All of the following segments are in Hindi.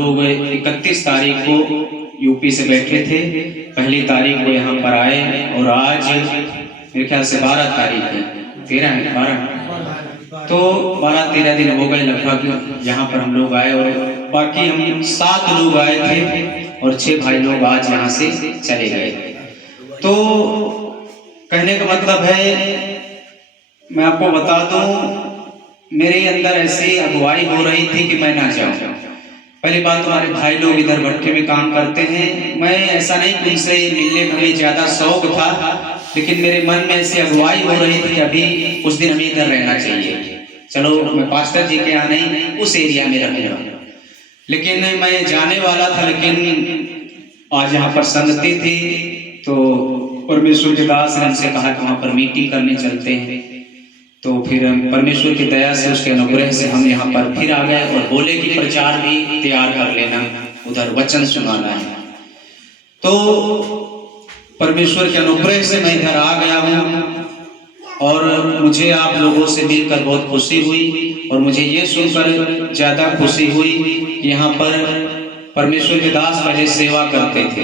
लोग 31 तारीख को यूपी से बैठे थे, पहली तारीख को यहाँ पर आए और आज मेरे ख्याल से 12 तारीख है, 13 है 12, तो 12-13 दिन हो गए लगभग यहाँ पर हम लोग आए। और बाकी हम 7 लोग आए थे और 6 भाई लोग आज यहाँ से चले गए। तो कहने का मतलब है, मैं आपको बता दूं, मेरे अंदर ऐसी अगुवाई हो रही थी कि मैं ना जाऊं। पहली बात, तुम्हारे भाई लोग इधर भट्टे में काम करते हैं, मैं ऐसा नहीं कि उनसे मिलने का हमें ज्यादा शौक था, लेकिन मेरे मन में ऐसी अगुवाई हो रही थी अभी कुछ दिन हमें इधर रहना चाहिए। चलो मैं पास्टर जी के यहाँ नहीं, उस एरिया में रहूंगा, लेकिन मैं जाने वाला था, लेकिन आज यहाँ पर संगति थी तो परमेश्वर के दास ने हमसे कहा कि वहाँ पर मीटिंग करने चलते हैं। तो फिर परमेश्वर की दया से, उसके अनुग्रह से हम यहाँ पर फिर आ गए और बोले कि प्रचार भी तैयार कर लेना, उधर वचन सुनाना है। तो परमेश्वर के अनुग्रह से मैं इधर आ गया हूँ और मुझे आप लोगों से मिलकर बहुत खुशी हुई और मुझे ये सुनकर ज्यादा खुशी हुई कि यहाँ पर परमेश्वर के दास पहले सेवा करते थे।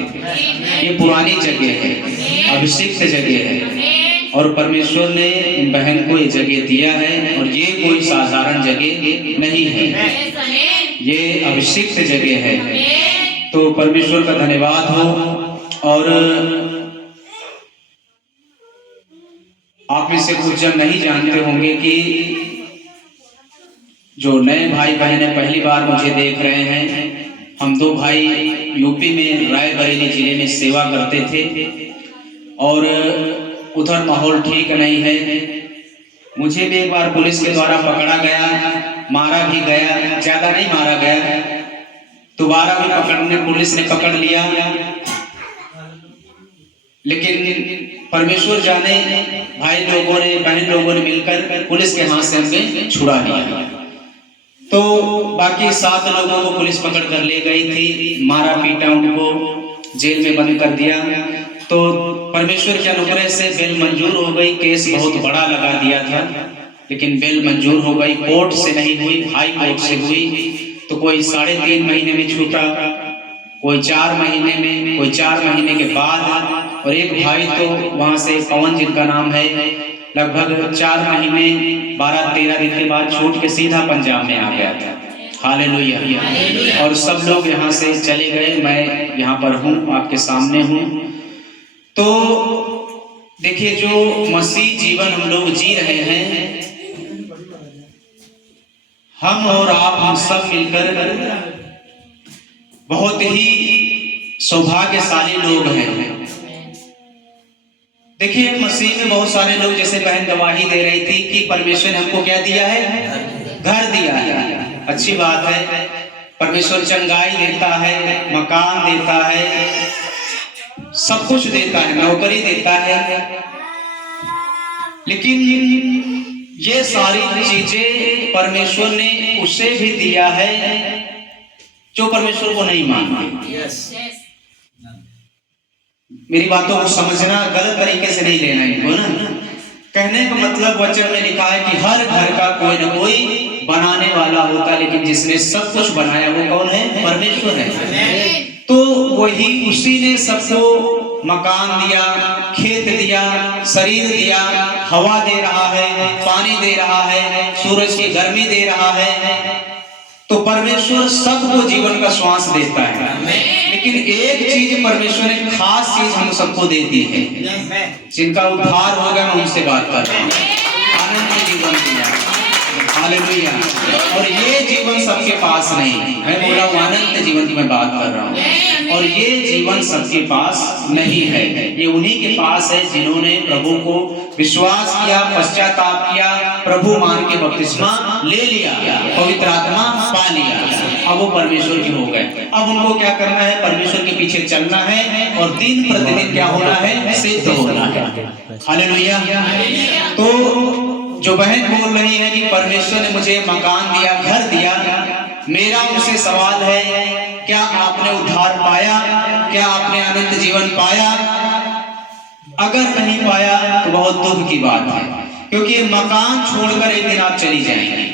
ये पुरानी जगह है, अभिषिक्त जगह है और परमेश्वर ने इन बहन को ये जगह दिया है और ये कोई साधारण जगह नहीं है, ये अभिषिक्त जगह है। तो परमेश्वर का धन्यवाद हो। और आप में से कुछ जन नहीं जानते होंगे कि जो नए भाई बहन पहली बार मुझे देख रहे हैं, हम 2 भाई यूपी में रायबरेली जिले में सेवा करते थे और उधर माहौल ठीक नहीं है। मुझे भी एक बार पुलिस के द्वारा पकड़ा गया, मारा भी गया, ज्यादा नहीं मारा गया, दोबारा भी पकड़ने पुलिस ने पकड़ लिया, लेकिन परमेश्वर जाने भाई लोगों ने, बहन लोगों ने मिलकर पुलिस के हाथ से हमें छुड़ा लिया। तो बाकी 7 लोगों को पुलिस पकड़ कर ले गई थी, मारा पीटा, उनको जेल में बंद कर दिया। तो परमेश्वर के अनुग्रह से बेल मंजूर हो गई। केस बहुत बड़ा लगा दिया था, लेकिन बेल मंजूर हो गई। कोर्ट से नहीं हुई, हाई कोर्ट से हुई। तो कोई 3.5 महीने में छूटा, कोई 4 महीने में, कोई 4 महीने के बाद, और एक भाई तो वहां से पवन जिनका नाम है, लगभग 4 महीने 12-13 दिन के बाद छूट के सीधा पंजाब में आ गया था। हालेलुया। और सब लोग यहाँ से चले गए, मैं यहाँ पर हूँ, आपके सामने हूँ। तो देखिए, जो मसीह जीवन हम लोग जी रहे हैं, हम और आप, हम सब मिलकर बहुत ही सौभाग्यशाली लोग हैं। देखिए, मसीह में बहुत सारे लोग, जैसे बहन गवाही दे रही थी कि परमेश्वर ने हमको क्या दिया है, घर दिया है। अच्छी बात है, परमेश्वर चंगाई देता है, मकान देता है, सब कुछ देता है, नौकरी देता है, लेकिन ये सारी चीजें परमेश्वर ने उसे भी दिया है जो परमेश्वर को नहीं मानते। मेरी बातों को समझना, गलत तरीके से नहीं लेना इनको ना। कहने का मतलब, वचन में लिखा है कि हर घर का कोई न कोई बनाने वाला होता है, लेकिन जिसने सब कुछ बनाया वो कौन है, परमेश्वर है। तो वही, उसी ने सबको मकान दिया, खेत दिया, शरीर दिया, हवा दे रहा है, पानी दे रहा है, सूरज की गर्मी दे रहा है। तो परमेश्वर सबको जीवन का श्वास देता है, लेकिन एक चीज परमेश्वर ने खास चीज हम सबको दे दी है। जिनका उद्धार हो गया, मैं उनसे बात कर रहा हूँ, आनंद जीवन दिया। हालेलुया। और ये जीवन सबके पास नहीं है, मैं बोला हूँ अनंत जीवन की मैं बात कर रहा हूँ, और ये जीवन सबके पास नहीं है। ये उन्हीं के पास है जिन्होंने प्रभु को विश्वास किया, पश्चाताप किया, प्रभु मान के बपतिस्मा ले लिया, पवित्र आत्मा पा लिया, अब वो परमेश्वर के हो गए। अब उनको क्या करना है, परमेश्वर के पीछे चलना है और दिन प्रतिदिन क्या होना है, सिद्ध होना है। हालेलुया। तो जो बहन बोल रही है कि परमेश्वर ने मुझे मकान दिया, घर दिया, मेरा उनसे सवाल है, क्या आपने उद्धार पाया? क्या आपने अनंत जीवन पाया? अगर नहीं पाया तो बहुत दुख की बात है, क्योंकि मकान छोड़कर एक दिन आप चली जाएंगे।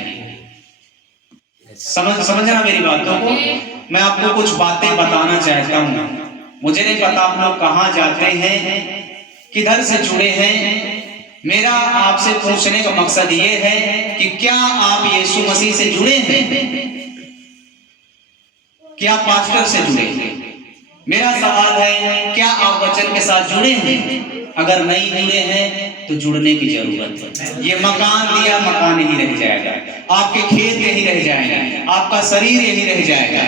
समझना मेरी बातों को। मैं आपको कुछ बातें बताना चाहता हूँ। मुझे नहीं पता आप लोग कहाँ जाते हैं, किधर से जुड़े हैं। मेरा आपसे पूछने का मकसद ये है कि क्या आप यीशु मसीह से जुड़े हैं, क्या पास्टर से जुड़े हैं? मेरा सवाल है, क्या आप वचन के साथ जुड़े हैं? अगर नहीं जुड़े हैं तो जुड़ने की जरूरत है। ये मकान दिया मकान यही रह जाएगा, आपके खेत यही रह जाएगा, आपका शरीर यही रह जाएगा।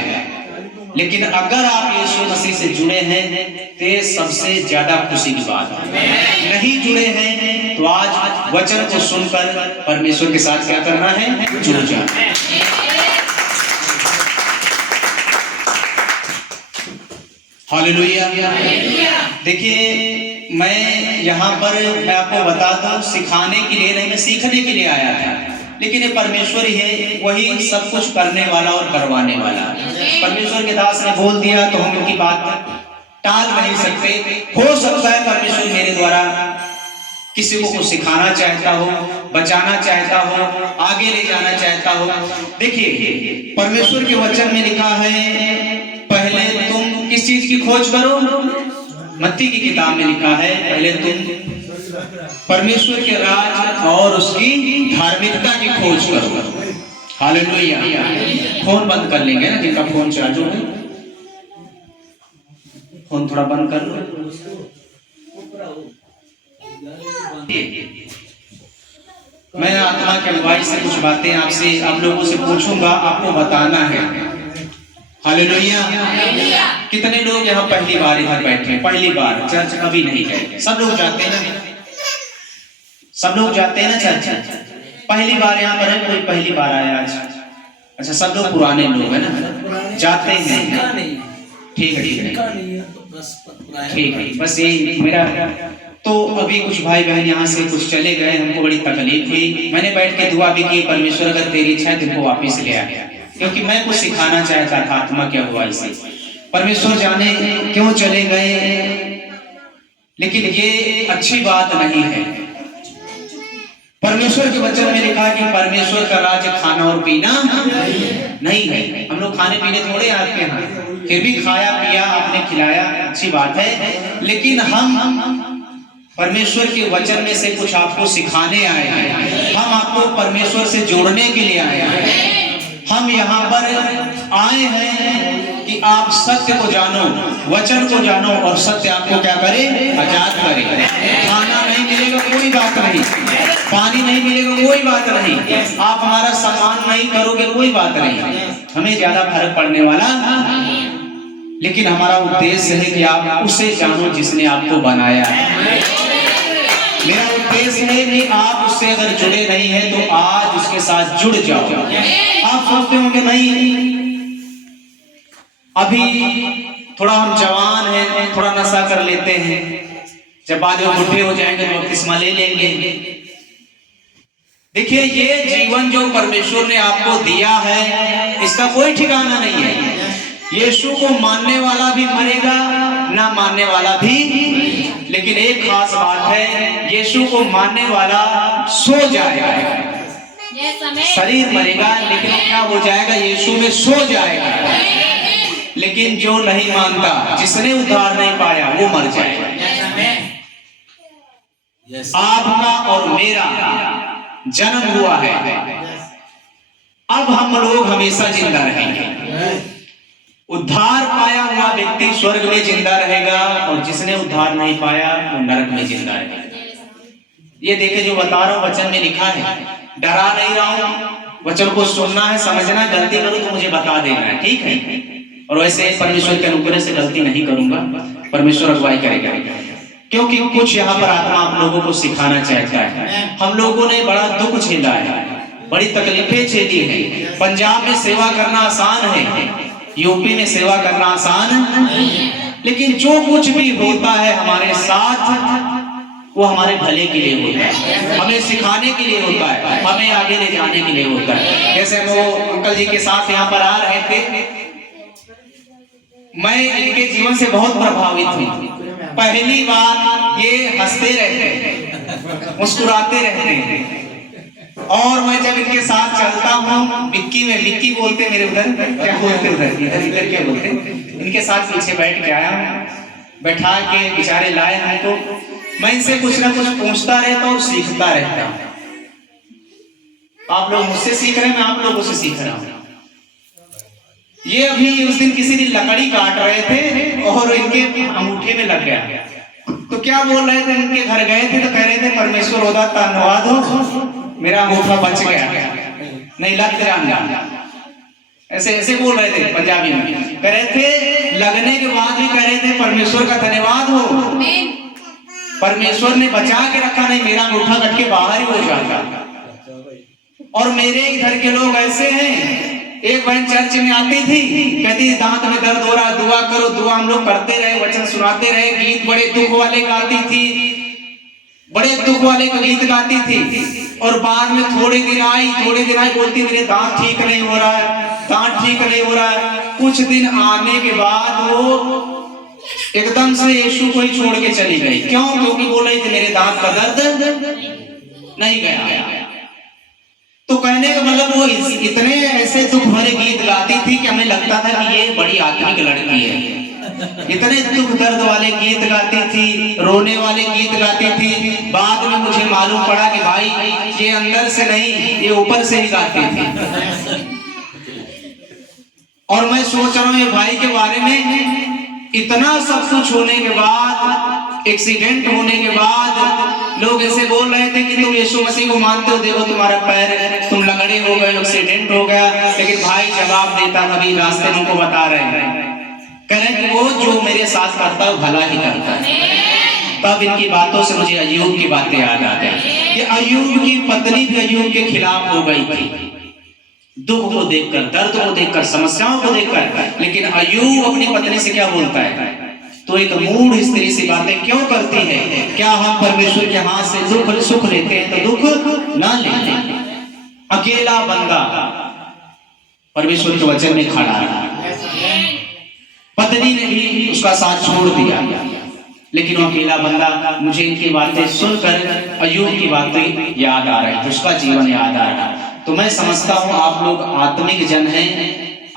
लेकिन अगर आप यीशु मसीह से जुड़े हैं तो ये सबसे ज्यादा खुशी की बात है। नहीं जुड़े हैं तो आज वचन को सुनकर परमेश्वर के साथ क्या करना है, जुड़ जाना। हालेलुया। देखिए, मैं यहाँ पर मैं आपको बताता हूँ, सिखाने के लिए नहीं, मैं सीखने के लिए आया था। लेकिन ये परमेश्वर ही है, वही सब कुछ करने वाला और करवाने वाला। परमेश्वर के दास ने बोल दिया तो हम उनकी बात टाल नहीं सकते। हो सकता है परमेश्वर मेरे द्वारा किसी को कुछ सिखाना चाहता हो, बचाना चाहता हो, आगे ले जाना चाहता हो। देखिए, परमेश्वर के वचन में लिखा है, पहले तुम किस चीज की खोज करो? मत्ती की किताब में लिखा है, पहले तुम परमेश्वर के राज और उसकी धार्मिकता की खोज करो। हालेलुया। फोन बंद कर लेंगे ना, जिनका फोन चालू है फोन थोड़ा बंद कर लो। मैं आत्मा के अगुवाई से कुछ बातें आपसे, आप लोगों से पूछूंगा, आपको बताना है। हालेलुया। कितने लोग यहाँ पहली बार इधर बैठे हैं? पहली बार चर्च कभी नहीं गए? सब लोग जाते हैं ना, सब लोग जाते हैं ना चर्च। पहली बार यहाँ पर है, कोई पहली बार आया आज? अच्छा, सब लोग पुराने लोग है ना, जाते हैं। ठीक है, ठीक है, ठीक है, बस यही मेरा। तो अभी कुछ भाई बहन यहाँ से कुछ चले गए, हमको बड़ी तकलीफ हुई। मैंने बैठ के दुआ भी की, परमेश्वर अगर तेरी इच्छा है तुमको वापिस ले आ गया, क्योंकि मैं कुछ सिखाना चाहता था आत्मा की अगुवाई से। परमेश्वर जाने क्यों चले गए, लेकिन ये अच्छी बात नहीं है। परमेश्वर के वचन में लिखा है कि परमेश्वर का राज्य खाना और पीना नहीं है। हम लोग खाने पीने थोड़े आपके यहाँ, फिर भी खाया पिया, आपने खिलाया, अच्छी बात है। लेकिन हम परमेश्वर के वचन में से कुछ आपको सिखाने आए हैं, हम आपको परमेश्वर से जोड़ने के लिए आए हैं। हम यहाँ पर आए हैं कि आप सत्य को जानो, वचन को जानो, और सत्य आपको क्या करे, आजाद करे। खाना नहीं मिलेगा कोई बात नहीं, पानी नहीं मिलेगा कोई बात नहीं, आप हमारा सम्मान नहीं करोगे कोई बात नहीं, हमें ज्यादा फर्क पड़ने वाला। लेकिन हमारा उद्देश्य है कि आप उसे जानो जिसने आपको बनाया है। मेरा उद्देश्य है कि आप उससे अगर जुड़े नहीं हैं तो आज उसके साथ जुड़ जाओ। आप सोचते होंगे नहीं, अभी थोड़ा हम जवान हैं, थोड़ा नशा कर लेते हैं, जब बाद में बुढ़े हो जाएंगे तो बपतिस्मा ले लेंगे। देखिए, ये जीवन जो परमेश्वर ने आपको दिया है, इसका कोई ठिकाना नहीं है। यीशु को मानने वाला भी मरेगा, ना मानने वाला भी। लेकिन एक खास बात है, यीशु को मानने वाला सो जाएगा। शरीर मरेगा लेकिन क्या हो जाएगा, यीशु में सो जाएगा। लेकिन जो नहीं मानता, जिसने उद्धार नहीं पाया, वो मर जाएगा। आपका और मेरा जन्म हुआ है, अब हम लोग हमेशा जिंदा रहेंगे। उद्धार पाया हुआ व्यक्ति स्वर्ग में जिंदा रहेगा, और जिसने उद्धार नहीं पाया वो नरक में जिंदा रहेगा। ये देखे जो बता रहा हूं वचन में लिखा है, डरा नहीं रहा हूं, वचन को सुनना है, समझना। गलती करूं तो मुझे बता देना है, ठीक है? और वैसे परमेश्वर के अनुग्रह से गलती नहीं करूंगा, परमेश्वर अगुवाई करेगा। क्योंकि कुछ यहाँ पर आत्मा आप लोगों को सिखाना चाहता है। हम लोगों ने बड़ा दुख झेला है, बड़ी तकलीफें झेली है। पंजाब में सेवा करना आसान है, यूपी में सेवा करना आसान, लेकिन जो कुछ भी होता है हमारे साथ वो हमारे भले के लिए होता है, हमें सिखाने के लिए होता है, हमें आगे ले जाने के लिए होता है। जैसे वो अंकल जी के साथ यहाँ पर आ रहे थे, मैं इनके जीवन से बहुत प्रभावित हुई। पहली बार ये हंसते रहते हैं, मुस्कुराते रहते हैं, और मैं जब इनके साथ चलता हूँ, मिक्की बोलते मेरे उधर, क्या बोलते उधर, इधर क्या बोलते, इनके साथ पीछे बैठ के आया हूँ, बैठा के बेचारे लाए हमको, मैं इनसे कुछ ना कुछ पूछता रहता और सीखता रहता हूँ। आप लोग मुझसे सीख रहे हैं, मैं आप लोगों से सीख रहा हूँ। ये अभी उस दिन किसी दिन लकड़ी काट रहे थे और इनके अंगूठे में लग गया, तो क्या बोल रहे थे, इनके घर गए थे तो कह रहे थे परमेश्वर होदा धन्यवाद हो, मेरा अंगूठा बच गया, नहीं लग रहा, ऐसे ऐसे बोल रहे थे पंजाबी में, कह रहे थे लगने के बाद भी कह रहे थे परमेश्वर का धन्यवाद हो, परमेश्वर ने बचा के रखा, नहीं मेरा अंगूठा कट के बाहर ही हो जाता। और मेरे इधर के लोग ऐसे हैं, एक बहन चर्च में आती थी, कहती दांत में दर्द हो रहा, दुआ करो, दुआ हम लोग करते रहे, वचन सुनाते रहे, गीत बड़े दुख वाले गाती थी, बड़े दुख वाले गीत गाती थी, और बाद में थोड़े दिन आई बोलती मेरे दांत ठीक नहीं हो रहा है, दांत ठीक नहीं हो रहा है। कुछ दिन आने के बाद वो एकदम से यीशु को ही छोड़ के चली गई। क्यों? क्योंकि बोल रही थी मेरे दांत का दर्द नहीं गया। तो कहने का मतलब वो इतने ऐसे दुख भरे गीत गाती थी कि हमें लगता था कि ये बड़ी आत्मिक लड़की है, इतने दुख दर्द वाले गीत गाती थी, रोने वाले गीत गाती थी। बाद में मुझे मालूम पड़ा कि भाई ये अंदर से नहीं, ये ऊपर से ही गाती थी। और मैं सोच रहा हूँ ये भाई के बारे में, इतना सब कुछ होने के बाद, एक्सीडेंट होने के बाद लोग ऐसे बोल रहे थे कि तुम यीशु मसीह को मानते हो, देखो तुम्हारा पैर, तुम लंगड़े हो गए, एक्सीडेंट हो गया। लेकिन भाई जवाब देता था, अभी रास्ते में उनको बता रहे हैं, कह रहे कि वो जो मेरे साथ करता है भला ही करता है। तब इनकी बातों से मुझे अय्यूब की बातें याद आ गई। ये अय्यूब की पत्नी भी अय्यूब के खिलाफ हो गई थी, दुख को देखकर, दर्द को देखकर, समस्याओं को देखकर। लेकिन अय्यूब अपनी पत्नी से क्या बोलता है, तो एक मूढ़ स्त्री से बातें क्यों करती है? क्या हम परमेश्वर के हाथ से दुख सुख लेते हैं तो दुख ना लेते? अकेला बंदा परमेश्वर के वचन में खड़ा है, पत्नी ने भी उसका साथ छोड़ दिया, लेकिन वो अकेला बंदा, मुझे इनकी बातें सुनकर अय्यूब की बातें याद आ रही, उसका जीवन याद आ रहा। तो मैं समझता हूँ आप लोग आत्मिक जन हैं,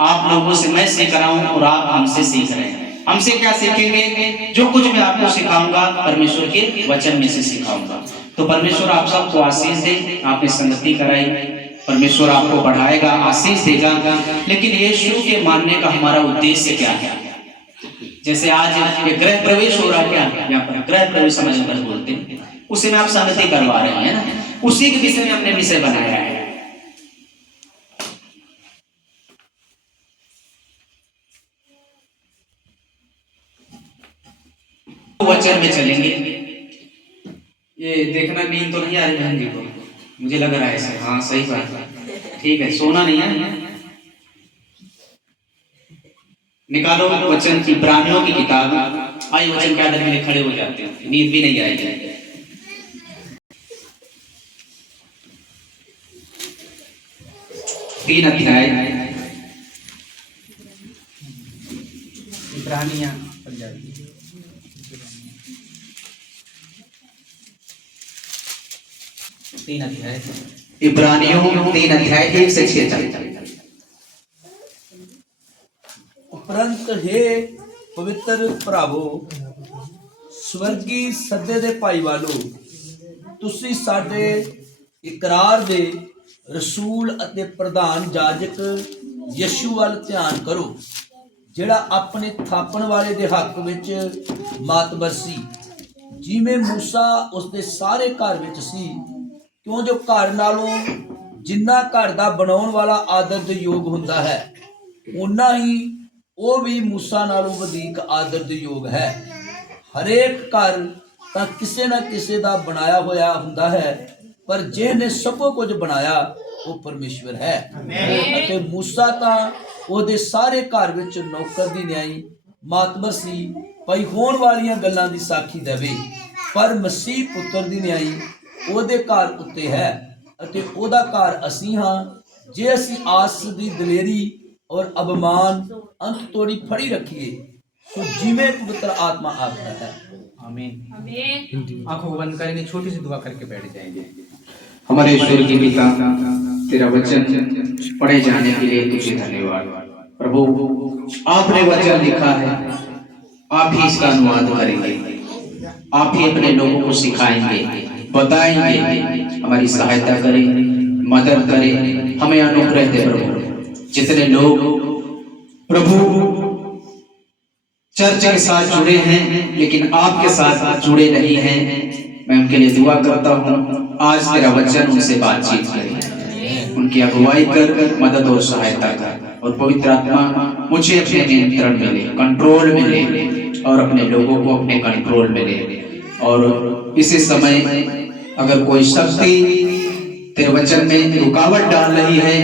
आप लोगों से मैं सीख रहा हूँ और आप हमसे सीख रहे हैं। हमसे क्या सीखेंगे? जो कुछ मैं आपको सिखाऊंगा परमेश्वर के वचन में से सिखाऊंगा। तो परमेश्वर आप सबको आशीष दे, आपने संगति कराई, परमेश्वर आपको बढ़ाएगा, आशीष देगा। लेकिन यीशु के मानने का हमारा उद्देश्य क्या है? जैसे आज ये गृह प्रवेश हो रहा है, क्या यहाँ पर गृह प्रवेश समझ कर बोलते हैं, उसी में आप संगति करवा रहे हैं ना, उसी के विषय में हमने विषय बनाया है। वचन में चलेंगे। ये देखना, नींद तो नहीं आ रही बहन जी को? मुझे लग रहा है ऐसा। हाँ सही बात है, ठीक है, सोना नहीं है। निकालो वचन की, इब्रानियों की किताब, आई वचन के आधार में खड़े हो जाते हैं, नींद भी नहीं आएगी। तीन अध्याय इब्रानियां पंजाबी, तीन अध्याय इब्रानियों 3 अध्याय 1 से 6 तक। उपरंत हे पवित्र भरावो, स्वर्गी सदे दे भाईवालो, तुसी साडे इकरार दे रसूल अते प्रधान जाजक यीशु वाल ध्यान करो, ਜਿਹੜਾ ਆਪਣੇ ਥਾਪਣ ਵਾਲੇ ਦੇ ਹੱਕ ਵਿੱਚ ਮਾਤਬਰ ਸੀ, ਜਿਵੇਂ ਮੂਸਾ ਉਸਦੇ ਸਾਰੇ ਘਰ ਵਿੱਚ ਸੀ, ਕਿਉਂ ਜੋ ਘਰ ਨਾਲੋਂ ਜਿੰਨਾ ਘਰ ਦਾ ਬਣਾਉਣ ਵਾਲਾ ਆਦਰ ਦੇ ਯੋਗ ਹੁੰਦਾ ਹੈ, ਉਨਾ ਹੀ ਉਹ ਵੀ ਮੂਸਾ ਨਾਲੋਂ ਵਧੇਕ ਆਦਰ ਦੇ ਯੋਗ ਹੈ। ਹਰੇਕ ਘਰ ਤਾਂ ਕਿਸੇ ਨਾ ਕਿਸੇ ਦਾ ਬਣਾਇਆ ਹੋਇਆ ਹੁੰਦਾ ਹੈ, ਪਰ ਜਿਹਨੇ ਸਭੋ ਕੁਝ ਬਣਾਇਆ ਉਹ ਪਰਮੇਸ਼ਵਰ ਹੈ। ਅਤੇ ਮੂਸਾ ਤਾਂ ਉਹਦੇ ਸਾਰੇ ਘਰ ਵਿੱਚ ਨੌਕਰ ਦੀ ਨਿਆਈ ਮਾਤਬਰ ਸੀ, ਭਈ ਹੋਣ ਵਾਲੀਆਂ ਗੱਲਾਂ ਦੀ ਸਾਖੀ ਦੇਵੇ, ਪਰ ਮਸੀਹ ਪੁੱਤਰ ਦੀ ਨਿਆਈ ਉਹਦੇ ਘਰ ਉੱਤੇ ਹੈ, ਅਤੇ ਉਹਦਾ ਘਰ ਅਸੀਂ ਹਾਂ, ਜੇ ਅਸੀਂ ਆਸ ਦੀ ਦਲੇਰੀ और अभिमान अंत तोड़ी फड़ी रखिए, तो जिमे पवित्र आत्मा आखता है। आमीन। आंखों को बंद करेंगे, छोटी सी दुआ करके बैठ जाएंगे। हमारे ईश्वर के पिता, तेरा वचन पढ़े जाने के लिए तुझे धन्यवाद। प्रभु, आपने वचन लिखा है, आप ही इसका अनुवाद करेंगे, आप ही अपने लोगों को सिखाएंगे, बताएंगे। हमारी सहायता करें, मदद करें, हमें अनुग्रह दे प्रभु। जितने लोग प्रभु चर्च के साथ जुड़े हैं लेकिन आपके साथ जुड़े नहीं हैं, मैं उनके लिए दुआ करता हूँ। आज तेरा वचन उनसे बातचीत करे, उनकी अगुवाई कर, मदद और सहायता कर, और पवित्र आत्मा मुझे अपने नियंत्रण में ले, कंट्रोल में ले, और अपने लोगों को अपने कंट्रोल में ले। और इसी समय अगर कोई शक्ति तेरे वचन में रुकावट डाल रही है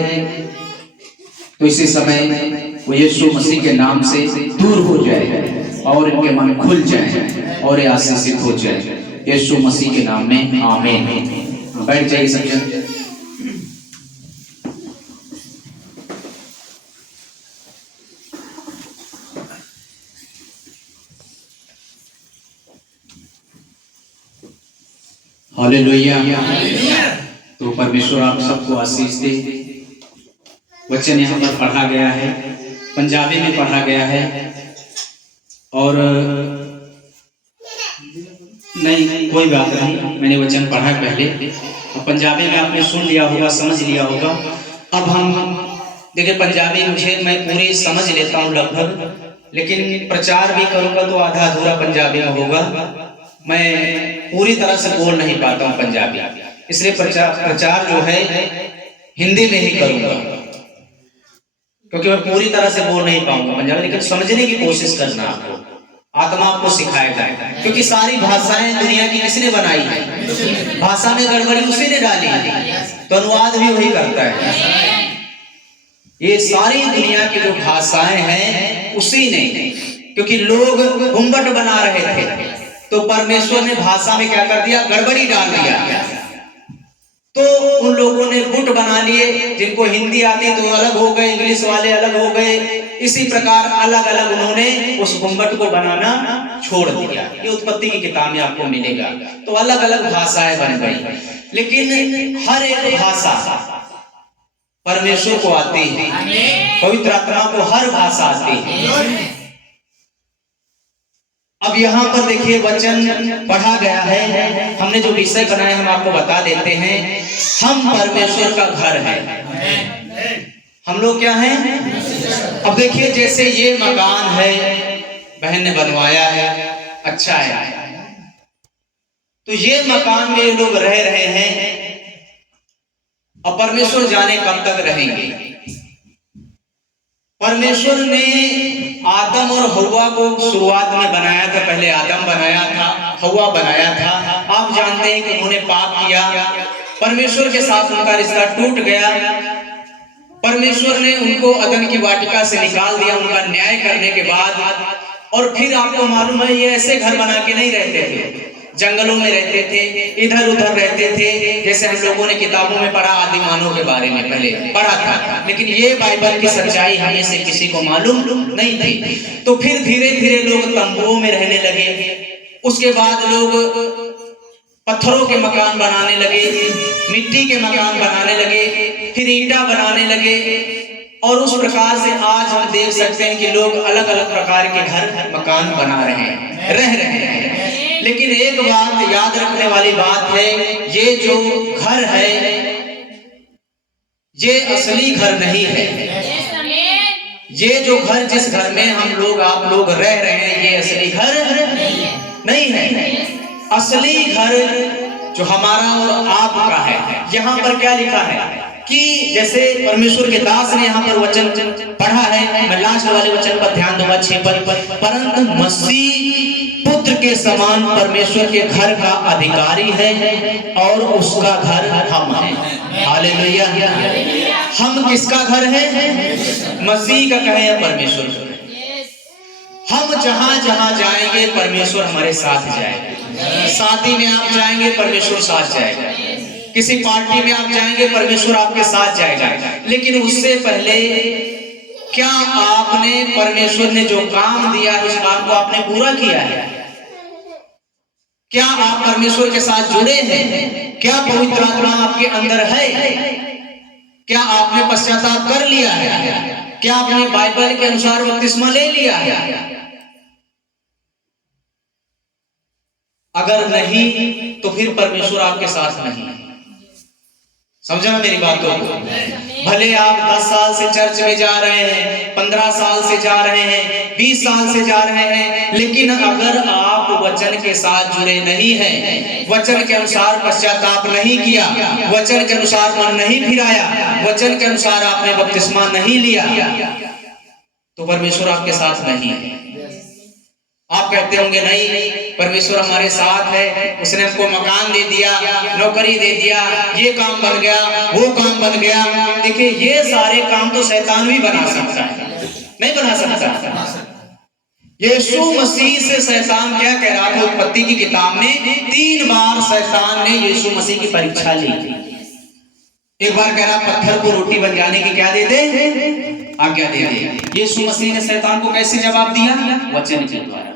तो इसी समय वो यीशु मसीह के नाम से दूर हो जाए और इनके मन खुल जाए और ये आशीषित हो जाए, यीशु मसीह के नाम में आमीन। बैठ जाइए सब जन। हालेलुया। तो परमेश्वर आप सबको आशीष दे। वचन यहाँ पर पढ़ा गया है, पंजाबी में पढ़ा गया है, और नहीं कोई बात नहीं, मैंने वचन पढ़ा पहले, और पंजाबी में आपने सुन लिया होगा, समझ लिया होगा। अब हम देखिए, पंजाबी मैं पूरी समझ लेता हूँ लगभग, लेकिन प्रचार भी करूँगा तो आधा अधूरा पंजाबी में होगा। मैं पूरी तरह से बोल नहीं पाता हूँ पंजाबी, इसलिए प्रचार जो है हिंदी में ही करूँगा, क्योंकि मैं पूरी तरह से बोल नहीं पाऊंगा पंजाबी। लेकिन समझने की कोशिश करना, आपको आत्मा आपको सिखाएगा, क्योंकि सारी भाषाएं दुनिया की किसने बनाई है? भाषा में गड़बड़ी उसी ने डाली, तो अनुवाद भी वही करता है। ये सारी दुनिया की जो भाषाएं हैं उसी ने, क्योंकि लोग घुंघट बना रहे थे तो परमेश्वर ने भाषा में क्या कर दिया? गड़बड़ी डाल दिया। तो उन लोगों ने गुट बना लिए, जिनको हिंदी आती तो अलग हो गए, इंग्लिश वाले अलग हो गए, इसी प्रकार अलग अलग उन्होंने उस घुंघट को बनाना छोड़ दिया। ये उत्पत्ति की किताब में आपको मिलेगा। तो अलग अलग भाषाएं बन गई, लेकिन हर एक भाषा परमेश्वर को आती है, पवित्र आत्मा को हर भाषा आती है। अब यहाँ पर देखिए, वचन पढ़ा गया है, हमने जो विषय बनाया हम आपको बता देते हैं। हम परमेश्वर का घर है। हम लोग क्या हैं? अब देखिए, जैसे ये मकान है, बहन ने बनवाया है, अच्छा है, तो ये मकान में लोग रह रहे हैं, और परमेश्वर जाने कब तक रहेंगे। परमेश्वर ने आदम और हव्वा को शुरुआत में बनाया था, पहले आदम बनाया था, हव्वा बनाया था। आप जानते हैं कि उन्होंने पाप किया, परमेश्वर के साथ उनका रिश्ता टूट गया। परमेश्वर ने उनको अदन की वाटिका से निकाल दिया उनका न्याय करने के बाद। और फिर आपको मालूम है, ये ऐसे घर बना के नहीं रहते थे, जंगलों में रहते थे, इधर उधर रहते थे, जैसे हम लोगों ने किताबों में पढ़ा, आदि मानव के बारे में पहले पढ़ा था, लेकिन ये बाइबल की सच्चाई हमें से किसी को मालूम नहीं थी। तो फिर धीरे धीरे लोग तंबुओं में रहने लगे, उसके बाद लोग पत्थरों के मकान बनाने लगे, मिट्टी के मकान बनाने लगे, फिर ईंटा बनाने लगे, और उस प्रकार से आज हम देख सकते हैं कि लोग अलग अलग प्रकार के घर मकान बना रहे हैं, रह रहे हैं। लेकिन एक बात याद रखने वाली बात है, ये जो घर है ये असली घर नहीं है। ये जो घर, जिस घर में हम लोग आप लोग रह रहे हैं, ये असली घर नहीं है। असली घर जो हमारा और आपका है, यहाँ पर क्या लिखा है कि जैसे परमेश्वर के दास ने यहाँ पर वचन पढ़ा है, मैं लास्ट वाले वचन पर ध्यान दूंगा 6 पर, परंतु मसीह पुत्र के समान परमेश्वर के घर का अधिकारी है और उसका घर हम हैं। हालेलुया। हम किसका घर है? मसीह का कहे या परमेश्वर का? हम जहां जहां जाएंगे परमेश्वर हमारे साथ जाएगा। शादी में आप जाएंगे परमेश्वर साथ जाएगा, किसी पार्टी में आप जाएंगे परमेश्वर आपके साथ जाएगा। लेकिन उससे पहले क्या आपने, परमेश्वर ने जो काम दिया है उस काम को आपने पूरा किया है? क्या आप परमेश्वर के साथ जुड़े हैं? क्या पवित्र आत्मा आपके अंदर है? क्या आपने पश्चाताप कर लिया है? क्या आपने बाइबल के अनुसार बपतिस्मा ले लिया है? अगर नहीं तो फिर परमेश्वर आपके साथ नहीं है। समझा मेरी बातों को? भले आप 10 साल से चर्च में जा रहे हैं, 15 साल से जा रहे हैं, 20 साल से जा रहे हैं, लेकिन अगर आप वचन के साथ जुड़े नहीं हैं, वचन के अनुसार पश्चाताप नहीं किया, वचन के अनुसार मन नहीं फिराया, वचन के अनुसार आपने बपतिस्मा नहीं लिया, तो परमेश्वर आपके साथ नहीं है। आप कहते होंगे नहीं, परमेश्वर हमारे साथ है, उसने हमको मकान दे दिया, नौकरी दे दिया, ये काम बन गया, वो काम बन गया। देखिए, ये सारे काम तो शैतान भी बना सकता है, नहीं बना सकता। यीशु मसीह से शैतान क्या कह रहा था? उत्पत्ति की किताब में 3 बार शैतान ने यीशु मसीह की परीक्षा ली। एक बार कह रहा पत्थर को रोटी बन जाने की क्या दे दे? आज्ञा दे दे। यीशु मसीह ने शैतान को कैसे जवाब दिया? वचन के द्वारा।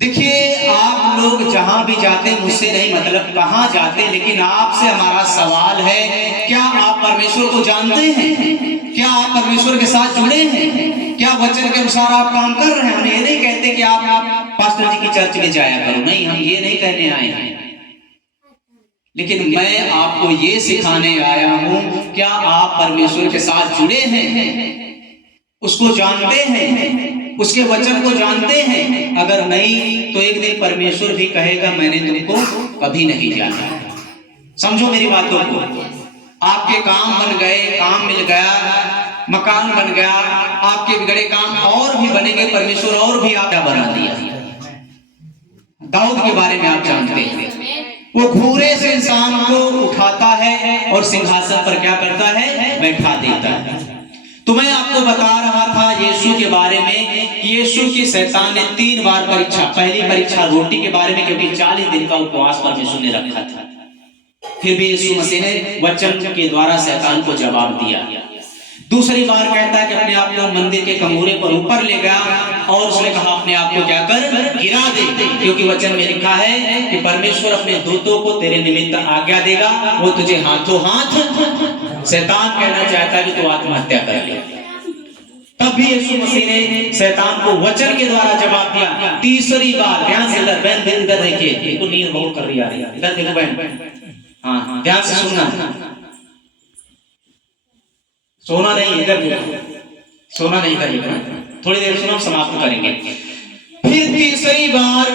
देखिए, आप लोग जहां भी जाते, मुझसे नहीं मतलब कहां जाते, लेकिन आपसे हमारा सवाल है, क्या आप परमेश्वर को जानते हैं? क्या आप परमेश्वर के साथ जुड़े हैं? क्या वचन के अनुसार आप काम कर रहे हैं? हम ये नहीं कहते कि आप पास्टर जी की चर्च में जाया करो, नहीं, हम ये नहीं कहने आए हैं, लेकिन मैं आपको ये सिखाने आया हूं, क्या आप परमेश्वर के साथ जुड़े हैं? उसको जानते हैं? उसके वचन को जानते हैं? अगर नहीं तो एक दिन परमेश्वर भी कहेगा मैंने तुमको कभी नहीं जाना। समझो मेरी बातों को। आपके काम बन गए, काम मिल गया, मकान बन गया, आपके बिगड़े काम और भी बनेंगे, परमेश्वर और भी आपका बना दिया। दाऊद के बारे में आप जानते हैं, वो घूरे से इंसान को उठाता है और सिंहासन पर क्या करता है? बैठा देता है। तो मैं आपको बता रहा था यीशु के बारे में, यीशु की शैतान ने 3 बार परीक्षा, पहली परीक्षा रोटी के बारे में, क्योंकि 40 दिन का उपवास परमेश्वर ने रखा था, फिर भी यीशु मसीह ने वचन के द्वारा शैतान को जवाब दिया। दूसरी बार कहता है कि अपने आप को मंदिर के कमूरे पर ऊपर ले गया और उसने कहा अपने आप को क्या कर? गिरा दे, क्योंकि वचन में लिखा है कि परमेश्वर अपने दूतों को तेरे निमित्त आज्ञा देगा, वो तुझे हाथों हाथ। शैतान कहना चाहता है कि तू आत्महत्या कर ले। तब भी यीशु मसीह ने शैतान को वचन के द्वारा जवाब दिया। तीसरी बार, ध्यान से बहन इधर देखिए, तो नींद बहुत कर रही है, इधर देखो बहन, हाँ ध्यान से सुनना, सोना नहीं, इधर सोना नहीं करेगा, थोड़ी देर सुनो, समाप्त करेंगे। फिर तीसरी बार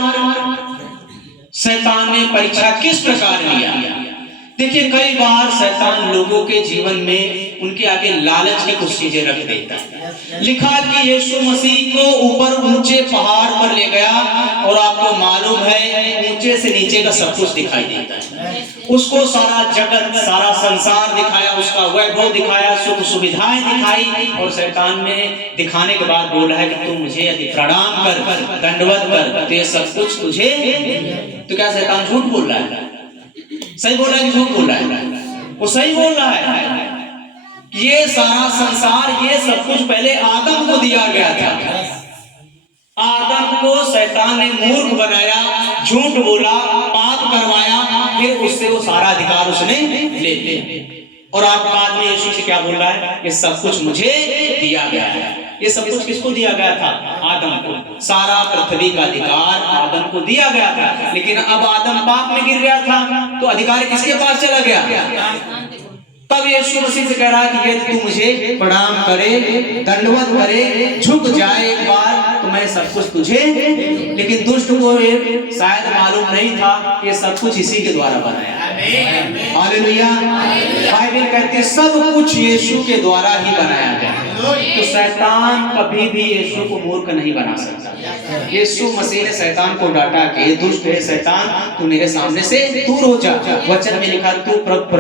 शैतान ने परीक्षा किस प्रकार लिया? देखिए, कई बार शैतान लोगों के जीवन में उनके आगे लालच की कुछ चीजें रख देता है। लिखा कि यीशु मसीह को ऊपर ऊंचे पहाड़ पर ले गया और आपको मालूम है ऊंचे से नीचे का सब कुछ दिखाई देता है। उसको सारा जगत, सारा संसार दिखाया, उसका वैभव दिखाया, सुख सुविधाएं दिखाई, और शैतान ने दिखाने के बाद बोला है कि तू मुझे यदि प्रणाम कर, दंडवत कर, तो ये सब कुछ तुझे। तो क्या शैतान झूठ बोल रहा है? सही बोल रहा है कि झूठ बोल रहा है? वो सही बोल रहा है। ये सारा संसार, ये सब कुछ पहले आदम को दिया गया था। आदम को शैतान ने मूर्ख बनाया, झूठ बोला, पाप करवाया, फिर उससे वो सारा अधिकार उसने ले लिया। और आप बाद में यीशु से क्या बोल रहा है? ये सब कुछ मुझे दिया गया है। ये सब कुछ किसको दिया गया था? आदम को। सारा पृथ्वी का अधिकार आदम को दिया गया था, लेकिन अब आदम पाप में गिर गया था, तो अधिकार किसके पास चला गया? तब यीशु मसीह से कह रहा है कि यदि तू मुझे प्रणाम करे, दंडवत करे, झुक जाए एक बार, तो मैं सब कुछ तुझे। लेकिन दुष्ट को शायद मालूम नहीं था कि सब कुछ इसी के द्वारा बनाया। हालेलुया। बाइबल कहती है सब कुछ यीशु के द्वारा ही बनाया गया। तो शैतान कभी भी यीशु को मूर्ख नहीं बना सकता। यीशु मसीह ने शैतान को डांटा कि दुष्ट है शैतान, तू मेरे सामने से दूर हो जा। वचन में लिखा तू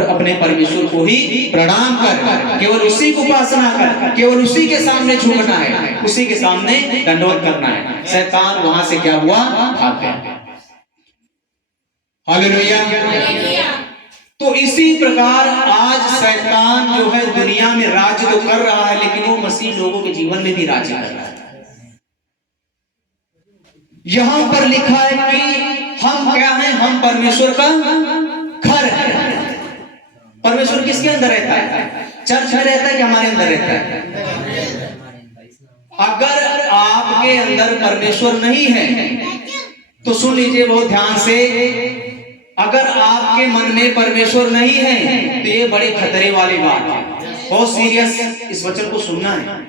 अपने परमेश्वर को ही प्रणाम कर, केवल उसी को उपासना कर, केवल उसी के सामने झुकना है, उसी के सामने दंडवत करना है। शैतान वहां से क्या हुआ? भाग गया। हालेलुया। तो इसी प्रकार आज शैतान जो है दुनिया में राज्य तो कर रहा है, लेकिन वो मसीह लोगों के जीवन में भी राज्य कर रहा है। यहां पर लिखा है कि हम क्या हैं? हम परमेश्वर का घर है। परमेश्वर किसके अंदर रहता है? चर्च में रहता है कि हमारे अंदर रहता है? अगर आपके अंदर परमेश्वर नहीं है तो सुन लीजिए बहुत ध्यान से, अगर आपके मन में परमेश्वर नहीं है तो ये बड़े खतरे वाली बात है, बहुत सीरियस इस वचन को सुनना है।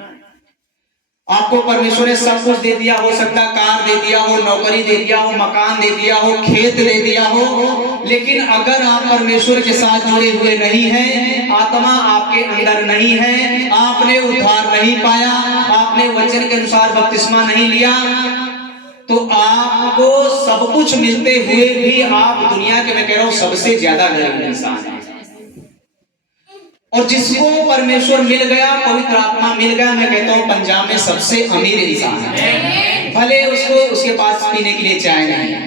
आपको परमेश्वर ने सब कुछ दे दिया, हो सकता कार दे दिया हो, नौकरी दे दिया हो, मकान दे दिया हो, खेत दे दिया हो, लेकिन अगर आप परमेश्वर के साथ जुड़े हुए नहीं हैं, आत्मा आपके अंदर नहीं है, आपने उद्धार नहीं पाया, आपने वचन के अनुसार बपतिस्मा नहीं लिया, तो आपको सब कुछ मिलते हुए भी आप दुनिया के, मैं कह रहा हूं, सबसे ज्यादा गरीब इंसान है। और जिसको परमेश्वर मिल गया, पवित्र आत्मा मिल गया, मैं कहता हूं पंजाब में सबसे अमीर इंसान है। भले उसको उसके पास पीने के लिए चाय नहीं है,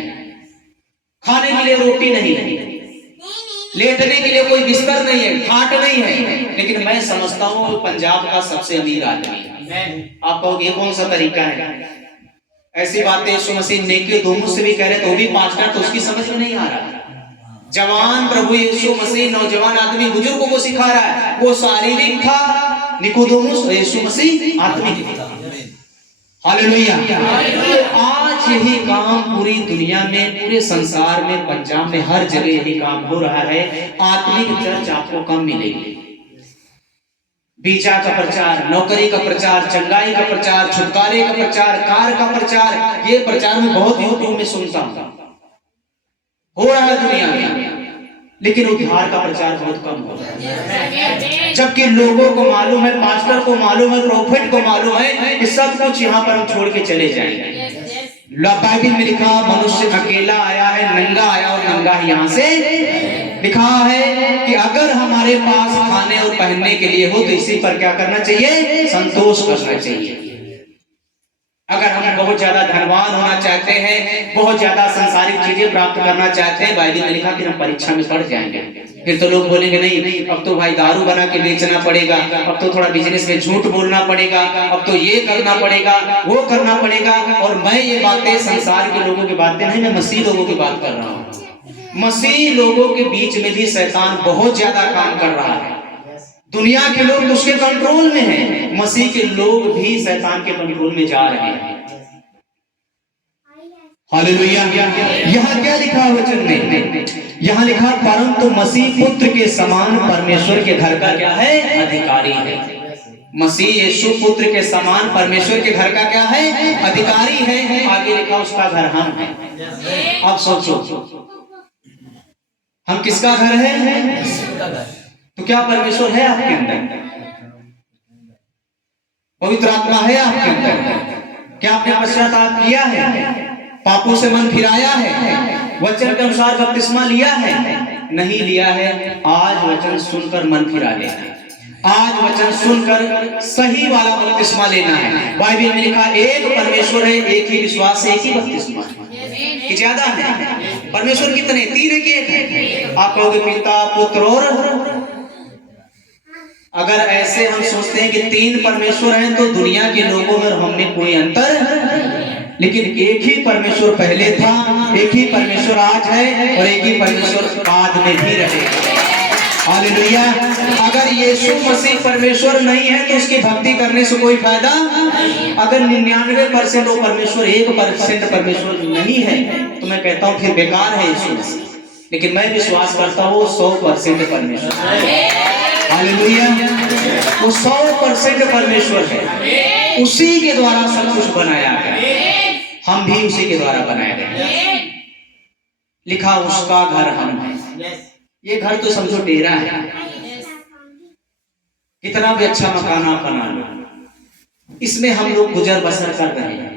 खाने के लिए रोटी नहीं है, लेटने के लिए कोई बिस्तर नहीं है, खाट नहीं है, लेकिन मैं समझता हूं पंजाब का सबसे अमीर आदमी है। आप कहोगे ये कौन सा तरीका है? ऐसी बातें यीशु मसीह नेकी दो मुंह से भी कह रहे तो भी 5 मिनट तो उसकी समझ में नहीं आ रहा। जवान प्रभु यीशु मसीह नौजवान आदमी बुजुर्गों को सिखा रहा है। वो शारीरिक था निकोदेमुस, यीशु मसीह आत्मिक था। हालेलुया। आज यही काम पूरी दुनिया में, पूरे संसार में, पंजाब में, हर जगह यही काम हो रहा है। आत्मिक चर्च आपको कम मिलेगी। वीजा का प्रचार, नौकरी का प्रचार, चंगाई का प्रचार, छुटकारे का प्रचार, कार का प्रचार, ये प्रचार में बहुत यूट्यूब में सुनता हूं, हो रहा है दुनिया में, लेकिन उद्धार का प्रचार बहुत कम हो रहा है। जबकि लोगों को मालूम है, पास्टर को मालूम है, प्रोफेट को मालूम है कि सब कुछ यहाँ पर हम छोड़ के चले जाएंगे। बाइबल में लिखा मनुष्य अकेला आया है, नंगा आया और नंगा ही यहाँ से लिखा है कि अगर हमारे पास खाने और पहनने के लिए हो तो इसी पर क्या करना चाहिए? संतोष करना चाहिए। अगर हम बहुत ज्यादा धनवान होना चाहते हैं, बहुत ज्यादा सांसारिक चीजें प्राप्त करना चाहते हैं, बाइबल में लिखा कि हम परीक्षा में पड़ जाएंगे। फिर तो लोग बोलेंगे नहीं, अब तो भाई दारू बना के बेचना पड़ेगा, अब तो थोड़ा बिजनेस में झूठ बोलना पड़ेगा, अब तो ये करना पड़ेगा, वो करना पड़ेगा। और मैं ये बातें संसार के लोगों की बातें नहीं, मैं मसीह लोगों की बात कर रहा हूँ। मसीह लोगों के बीच में भी शैतान बहुत ज्यादा काम कर रहा है। दुनिया के लोग उसके कंट्रोल में हैं, मसीह के लोग भी शैतान के कंट्रोल में जा रहे हैं। हालेलुया। यहाँ क्या लिखा वचन में? यहाँ लिखा परंतु मसीह पुत्र के समान परमेश्वर के घर का क्या है? अधिकारी है। मसीह यीशु पुत्र के समान परमेश्वर के घर का क्या है? अधिकारी है। आगे लिखा उसका घर हम है। अब सोचो हम किसका घर है? तो क्या परमेश्वर है आपके अंदर? पवित्र आत्मा है आपके अंदर? क्या आपने पश्चाताप किया है? पापों से मन फिराया है? वचन के अनुसार बपतिस्मा लिया है? नहीं लिया है? आज वचन सुनकर मन फिरा लेना, आज वचन सुनकर सही वाला बपतिस्मा लेना है। बाइबल में लिखा एक परमेश्वर है, एक ही विश्वास है, एक ही बपतिस्मा कि ज्यादा है। परमेश्वर कितने? 3 है कि 1 है? आप कहोगे पिता पुत्र और, अगर ऐसे हम सोचते हैं कि 3 परमेश्वर हैं तो दुनिया के लोगों में हम में कोई अंतर, लेकिन एक ही परमेश्वर पहले था, एक ही परमेश्वर आज है और एक ही परमेश्वर बाद में भी रहेगा। हालेलुया। अगर यीशु मसीह परमेश्वर नहीं है तो उसकी भक्ति करने से कोई फायदा। अगर 99% वो परमेश्वर, 1% परमेश्वर नहीं है तो मैं कहता हूं फिर बेकार है यीशु मसीह। लेकिन मैं विश्वास करता हूं 100% परमेश्वर है। हालेलुया। वो 100% परमेश्वर है, उसी के द्वारा सब कुछ बनाया गया, हम भी उसी के द्वारा बनाए गए। लिखा उसका घर हम है। ये घर तो समझो डेरा है। कितना भी अच्छा मकान आप बना लो, इसमें हम लोग गुजर बसर कर रहे हैं,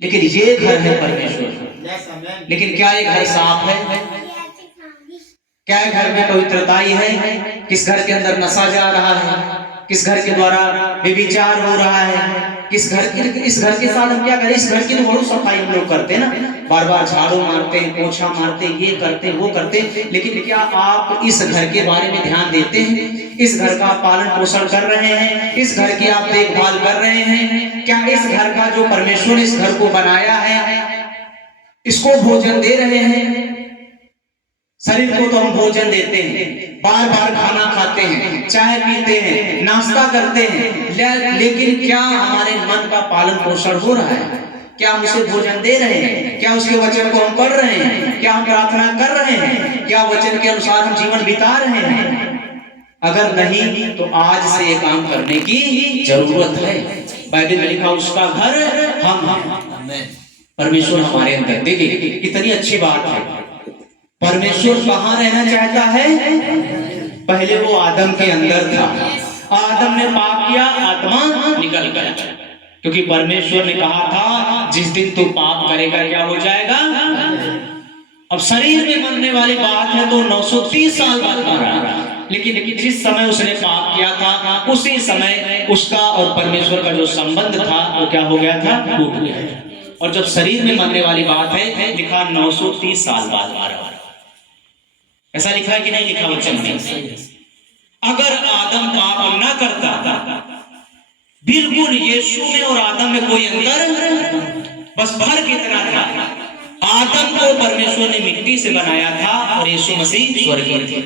लेकिन ये घर है परमेश्वर। लेकिन क्या ये घर साफ है? क्या घर में पवित्रता है? किस घर के अंदर नशा जा रहा है? किस घर के द्वारा व्यभिचार हो रहा है? इस घर के साथ हम क्या करें? इस घर की तो बहुत सफाई हम लोग करते हैं ना, बार बार झाड़ू मारते हैं, पोछा मारते हैं, ये करते हैं, वो करते हैं, लेकिन क्या आप इस घर के बारे में ध्यान देते हैं? इस घर का पालन पोषण कर रहे हैं? इस घर की आप देखभाल कर रहे हैं? क्या इस घर का जो परमेश्वर ने इस घर को बनाया है, इसको भोजन दे रहे हैं? शरीर को तो हम भोजन देते हैं, बार बार खाना खाते हैं, चाय पीते हैं, नाश्ता करते हैं, लेकिन क्या हमारे मन का पालन पोषण हो रहा है? क्या हम उसे भोजन दे रहे हैं? क्या उसके वचन को हम पढ़ रहे हैं? क्या हम प्रार्थना कर रहे हैं? क्या वचन के अनुसार हम जीवन बिता रहे हैं? अगर नहीं तो आज से ये काम करने की जरूरत है। बाइबल में लिखा उसका घर हम हैं, परमेश्वर हमारे अंदर। देखिए कितनी अच्छी बात है। परमेश्वर कहाँ रहना चाहता है? पहले वो आदम के अंदर था, आदम ने पाप किया, आत्मा निकल गया, क्योंकि परमेश्वर ने कहा था जिस दिन तू पाप करेगा क्या हो जाएगा। अब शरीर में मरने वाली बात है तो 930 साल बाद मरा, लेकिन जिस समय उसने पाप किया था उसी समय उसका और परमेश्वर का जो संबंध था वो क्या हो गया था? टूट गया। और जब शरीर में मरने वाली बात है, लिखा 930 साल बाद मरा। ऐसा लिखा है कि नहीं लिखा वचन में? अगर आदम पाप न करता, बिल्कुल यीशु में और आदम में कोई अंतर, बस फर्क इतना था, आदम को परमेश्वर ने मिट्टी से बनाया था और यीशु मसीह स्वर्गीय थे,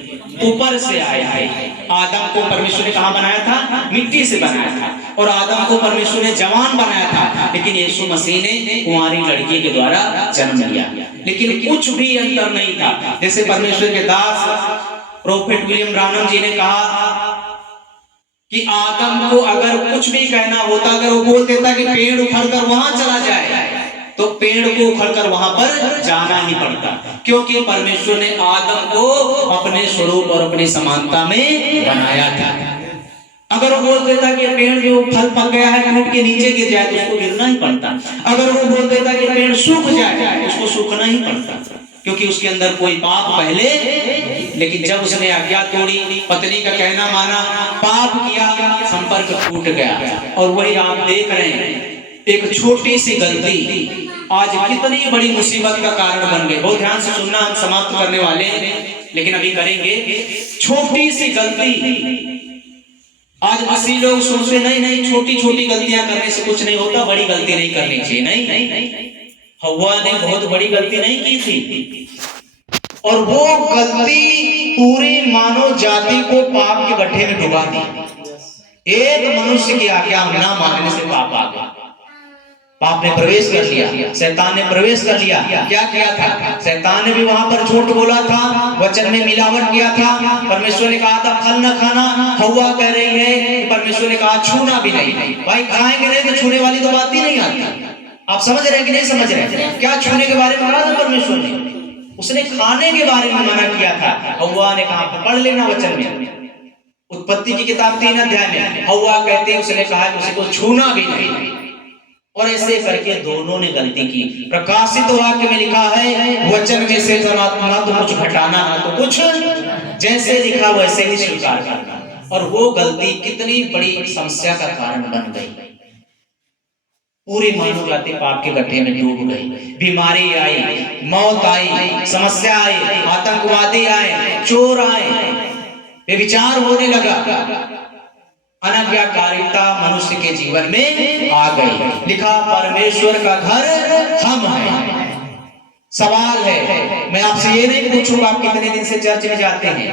ऊपर से आया है। आदम को परमेश्वर ने कहां बनाया था? मिट्टी से बनाया था। और आदम को परमेश्वर ने जवान बनाया था, लेकिन यीशु मसीह ने कुंवारी लड़की के द्वारा जन्म लिया। लेकिन कुछ भी अंतर नहीं था। जैसे परमेश्वर के दास प्रोफेट विलियम ब्रानम जी ने कहा कि आदम को अगर कुछ भी कहना होता, अगर वो बोल देता कि पेड़ उखड़कर वहां चला जाए, तो पेड़ को उखड़कर वहां पर जाना ही पड़ता, क्योंकि परमेश्वर ने आदम को अपने स्वरूप और अपनी समानता में बनाया था। अगर वो बोल देता कि पेड़ जो फल पक गया है टूट के नीचे गिर जाए तो उसको गिरना ही पड़ता। अगर वो बोल देता कि पेड़ सूख जाए उसको सूखना ही पड़ता, क्योंकि उसके अंदर कोई पाप पहले। लेकिन जब उसने आज्ञा तोड़ी, पत्नी का कहना माना, पाप किया, संपर्क टूट गया। और वही आप देख रहे हैं, एक छोटी सी गलती आज कितनी बड़ी मुसीबत का कारण बन गई। बहुत ध्यान से सुनना, हम समाप्त करने वाले हैं लेकिन अभी करेंगे। छोटी सी गलती, आज मसीह लोग सोचते नहीं छोटी छोटी गलतियां करने से कुछ नहीं होता, बड़ी गलती नहीं करनी चाहिए। नहीं, हव्वा ने बहुत बड़ी गलती नहीं की थी, और वो गलती पूरी मानव जाति को पाप के गड्ढे में डुबा दी। एक मनुष्य की आज्ञा न मानने से पाप आ गया। पाप ने प्रवेश कर लिया, शैतान ने प्रवेश कर लिया। क्या किया था? शैतान ने भी वहां पर झूठ बोला था, वचन में मिलावट किया था। परमेश्वर ने कहा था फल न खाना, हव्वा कह रही है, परमेश्वर ने कहा छूना भी नहीं। भाई खाएंगे नहीं तो छूने वाली तो बात ही नहीं आती। आप समझ रहे हैं कि नहीं समझ रहे? क्या छूने के बारे में कहा था परमेश्वर ने? उसने खाने के बारे में मना किया था। हव्वा ने कहा, पढ़ लेना वचन में, उत्पत्ति की किताब 3 अध्याय में हव्वा कहते हैं, उसने कहा उसी को छूना भी नहीं। और ऐसे करके दोनों ने गलती की। प्रकाशित वाक्य में लिखा है, वचन में से तो ना तो कुछ घटाना ना तो कुछ, जैसे लिखा वैसे ही स्वीकार करना। और वो गलती कितनी बड़ी समस्या का कारण बन गई। पूरी मानव जाति पाप के गड्ढे में डूब गई। बीमारी आई, मौत आई, समस्या आई, आतंकवादी आए, चोर आए, व्यभिचार होने लगा, अनाज्ञाकारिता मनुष्य के जीवन में आ गई। लिखा परमेश्वर का घर हम हैं। सवाल है, मैं आपसे ये नहीं पूछूंगा आप कितने दिन से चर्च में जाते हैं,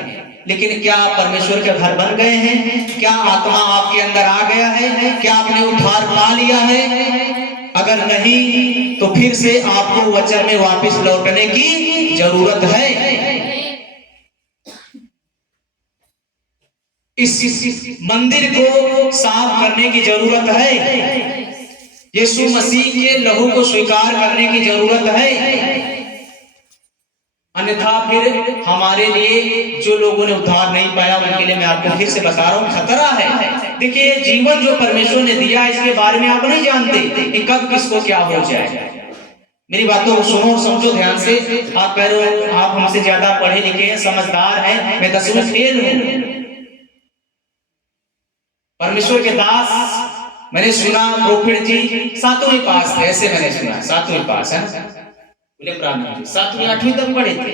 लेकिन क्या आप परमेश्वर के घर बन गए हैं? क्या आत्मा आपके अंदर आ गया है? क्या आपने उद्धार पा लिया है? अगर नहीं तो फिर से आपको वचन में वापस लौटने की जरूरत है। इस मंदिर को साफ करने की जरूरत है। यीशु मसीह के लहू को स्वीकार करने की जरूरत है। अन्यथा फिर हमारे लिए जो लोगों ने उद्धार नहीं पाया उनके लिए मैं आपको फिर से बता रहा हूं, खतरा है। देखिए, जीवन जो परमेश्वर ने दिया इसके बारे में आप नहीं जानते कि कब किसको क्या हो जाए। मेरी बातों को सुनो और समझो ध्यान से। आप कह रहे हो आप हमसे ज्यादा पढ़े लिखे हैं, समझदार हैं, मैं 10वीं फेल हूं। परमेश्वर के दास, मैंने सुना प्रोफेट जी 7वीं पास थे, ऐसे मैंने सुना 7वीं पास है, 7वीं 8वीं तक पढ़े थे,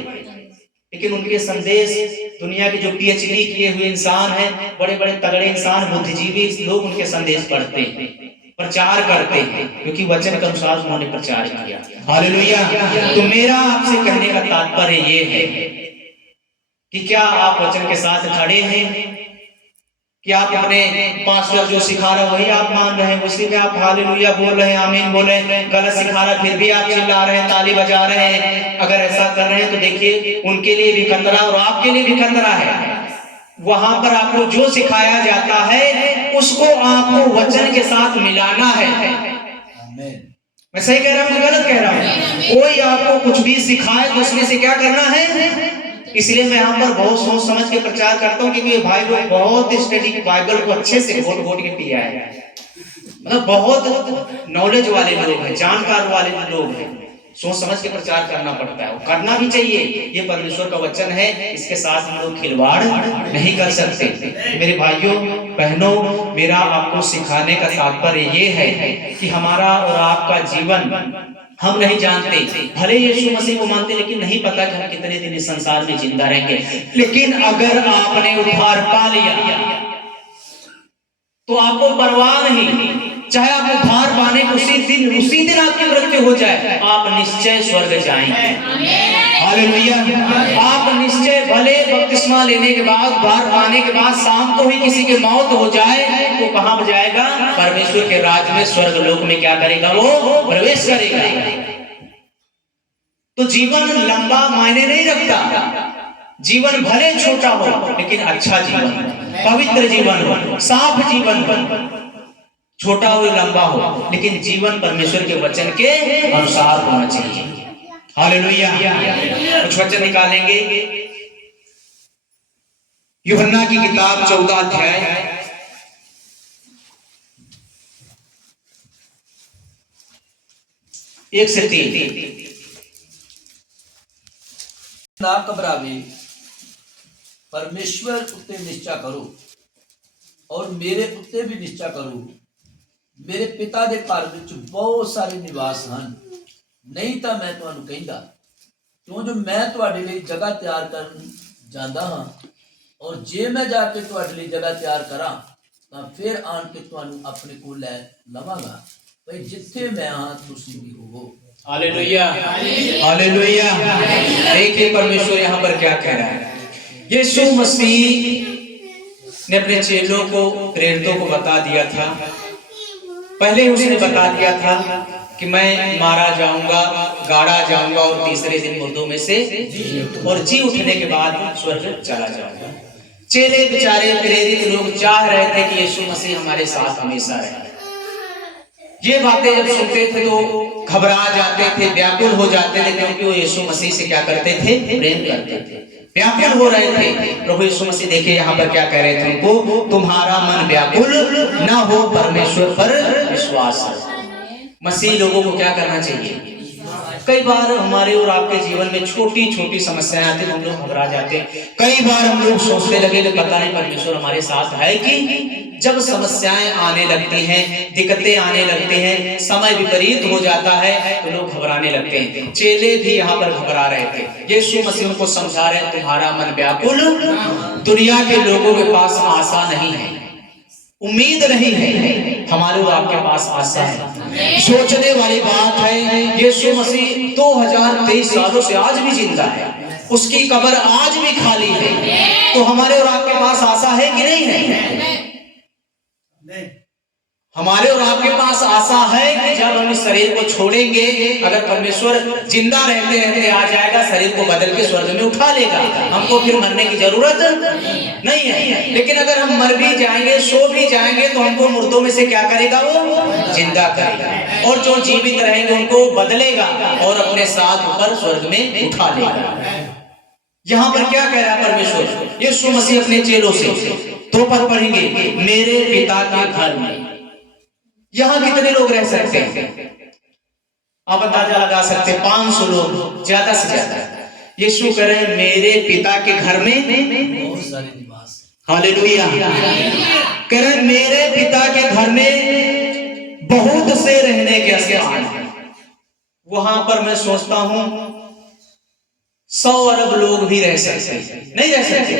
लेकिन उनके संदेश दुनिया के जो PhD किए हुए इंसान हैं, बड़े बड़े तगड़े इंसान, बुद्धिजीवी लोग उनके संदेश पढ़ते हैं, प्रचार करते हैं, क्योंकि वचन के अनुसार उन्होंने प्रचार किया। हालेलुया। तो मेरा आपसे कहने का तात्पर्य ये है, कि क्या आप वचन के साथ खड़े हैं, कि आप अपने पास्टर जो सिखा रहे वही आप मान रहे हैं, उसी में आप हालेलुया बोल रहे हैं, आमीन बोल रहे हैं, गलत सिखा रहा फिर भी आप चिल्ला रहे हैं, ताली बजा रहे हैं। अगर ऐसा कर रहे हैं तो देखिए उनके लिए भी खतरा और आपके लिए भी खतरा है। वहां पर आपको जो सिखाया जाता है उसको आपको वचन के साथ मिलाना है। मैं सही कह रहा हूँ, गलत कह रहा हूँ? कोई आपको कुछ भी सिखाए तो उसमें से क्या करना है। इसलिए मैं यहाँ पर बहुत सोच समझ के प्रचार करता हूँ, क्योंकि भाई लोग बहुत स्टडी बाइबल को अच्छे से घोट घोट के पिया है, मतलब बहुत नॉलेज वाले लोग हैं, जानकार वाले लोग हैं। सोच समझ के प्रचार करना पड़ता है, करना भी चाहिए। ये परमेश्वर का वचन है, इसके साथ हम लोग खिलवाड़ नहीं कर सकते। मेरे भाइयों बहनों, मेरा आपको सिखाने का तात्पर्य ये है कि हमारा और आपका जीवन हम नहीं जानते। भले यीशु मसीह को मानते, लेकिन नहीं पता कि हम कितने दिन इस संसार में जिंदा रहेंगे। लेकिन अगर आपने उद्धार पा लिया तो आपको परवाह नहीं, चाहे आप उद्धार पाने के उसी दिन आपकी मृत्यु हो जाए, आप निश्चय स्वर्ग जाएंगे। हालेलुया। आप निश्चय, भले बपतिस्मा लेने के बाद, उद्धार पाने के बाद शाम को ही किसी की मौत हो जाए तो कहां जाएगा? परमेश्वर के राज में, स्वर्ग लोक में क्या करेगा? वो प्रवेश करेगा। तो जीवन लंबा मायने नहीं रखता। जीवन भले छोटा हो लेकिन अच्छा जीवन, पवित्र जीवन हो, साफ जीवन हो, छोटा हो लंबा हो, लेकिन जीवन परमेश्वर के वचन के अनुसार होना चाहिए। हालेलुया। कुछ वचन निकालेंगे। यूहन्ना की किताब 14 अध्याय 1 से 3। ना घबरावे, परमेश्वर उत्ते निश्चय करो और मेरे उत्ते भी निश्चय करो। मेरे पिता के घर विच बहुत सारे निवास हैं, नहीं तो मैं तुहानू कहंदा, क्यों जो मैं तुहाडे लई जगह तैयार करन जांदा हां, और जे मैं जाके तुहाडे लई जगह तैयार करा तां फिर आन के तुहानू अपने कोल लै लवांगा, भाई जिथे मैं हां तुसीं भी होवो। Hallelujah, hallelujah. देखिए परमेश्वर यहाँ पर क्या कह रहा है। यीशु मसीह ने अपने चेलों को, प्रेरितों को बता दिया था, पहले उसने बता दिया था कि मैं मारा जाऊंगा, गाड़ा जाऊंगा और तीसरे दिन मुर्दों में से और जी उठने के बाद स्वर्ग चला जाऊंगा। चेले बेचारे प्रेरित लोग चाह रहे थे कि यीशु मसीह हमारे साथ हमेशा रहे। ये बातें जब सुनते थे तो घबरा जाते थे, व्याकुल हो जाते थे, क्योंकि वो यीशु मसीह से क्या करते थे? प्रेम करते थे, व्याकुल हो रहे थे। प्रभु यीशु मसीह देखिए यहाँ पर क्या कह रहे थे उनको, तुम्हारा मन व्याकुल ना हो, परमेश्वर पर विश्वास है। मसीह लोगों को क्या करना चाहिए? कई बार हमारे और आपके जीवन में छोटी छोटी समस्याएं आती, हम लोग घबरा जाते हैं। कई बार हम लोग सोचने लगे पता नहीं परमेश्वर हमारे साथ है कि। जब समस्याएं आने लगती हैं, दिक्कतें आने लगती हैं, समय विपरीत हो जाता है तो लोग घबराने लगते हैं। चेले भी यहाँ पर घबरा रहे थे। यीशु मसीह उनको समझा रहे हैं, तुम्हारा मन व्याकुल, दुनिया के लोगों के पास आशा नहीं है, उम्मीद नहीं है, हमारे और आपके पास आशा है। सोचने वाली बात है, यीशु मसीह 2023 सालों से आज भी जिंदा है, उसकी कब्र आज भी खाली है। तो हमारे और आपके पास आशा है कि नहीं है? हमारे और आपके पास आशा है कि जब हम इस शरीर को छोड़ेंगे, अगर परमेश्वर जिंदा रहते रहते आ जाएगा, शरीर को बदल के स्वर्ग में उठा लेगा, हमको फिर मरने की जरूरत नहीं है। लेकिन अगर हम मर भी जाएंगे, सो भी जाएंगे, तो हमको मुर्दों में से क्या करेगा? वो जिंदा करेगा, और जो जीवित रहेंगे उनको बदलेगा और अपने साथ ऊपर स्वर्ग में उठा लेगा। यहाँ पर क्या कह रहा है परमेश्वर? यीशु मसीह अपने चेलों से, दो पद पढ़ेंगे, मेरे पिता के घर में। यहां कितने लोग रह सकते हैं? आप अंदाजा लगा सकते हैं, 500 लोग ज्यादा से ज्यादा। यीशु कह रहे हैं मेरे पिता के घर में बहुत सारे निवास। हालेलुया। कह रहे हैं मेरे पिता के घर में बहुत से रहने के स्थान हैं। वहां पर मैं सोचता हूं 100 अरब लोग भी रह सकते हैं, नहीं रह सकते,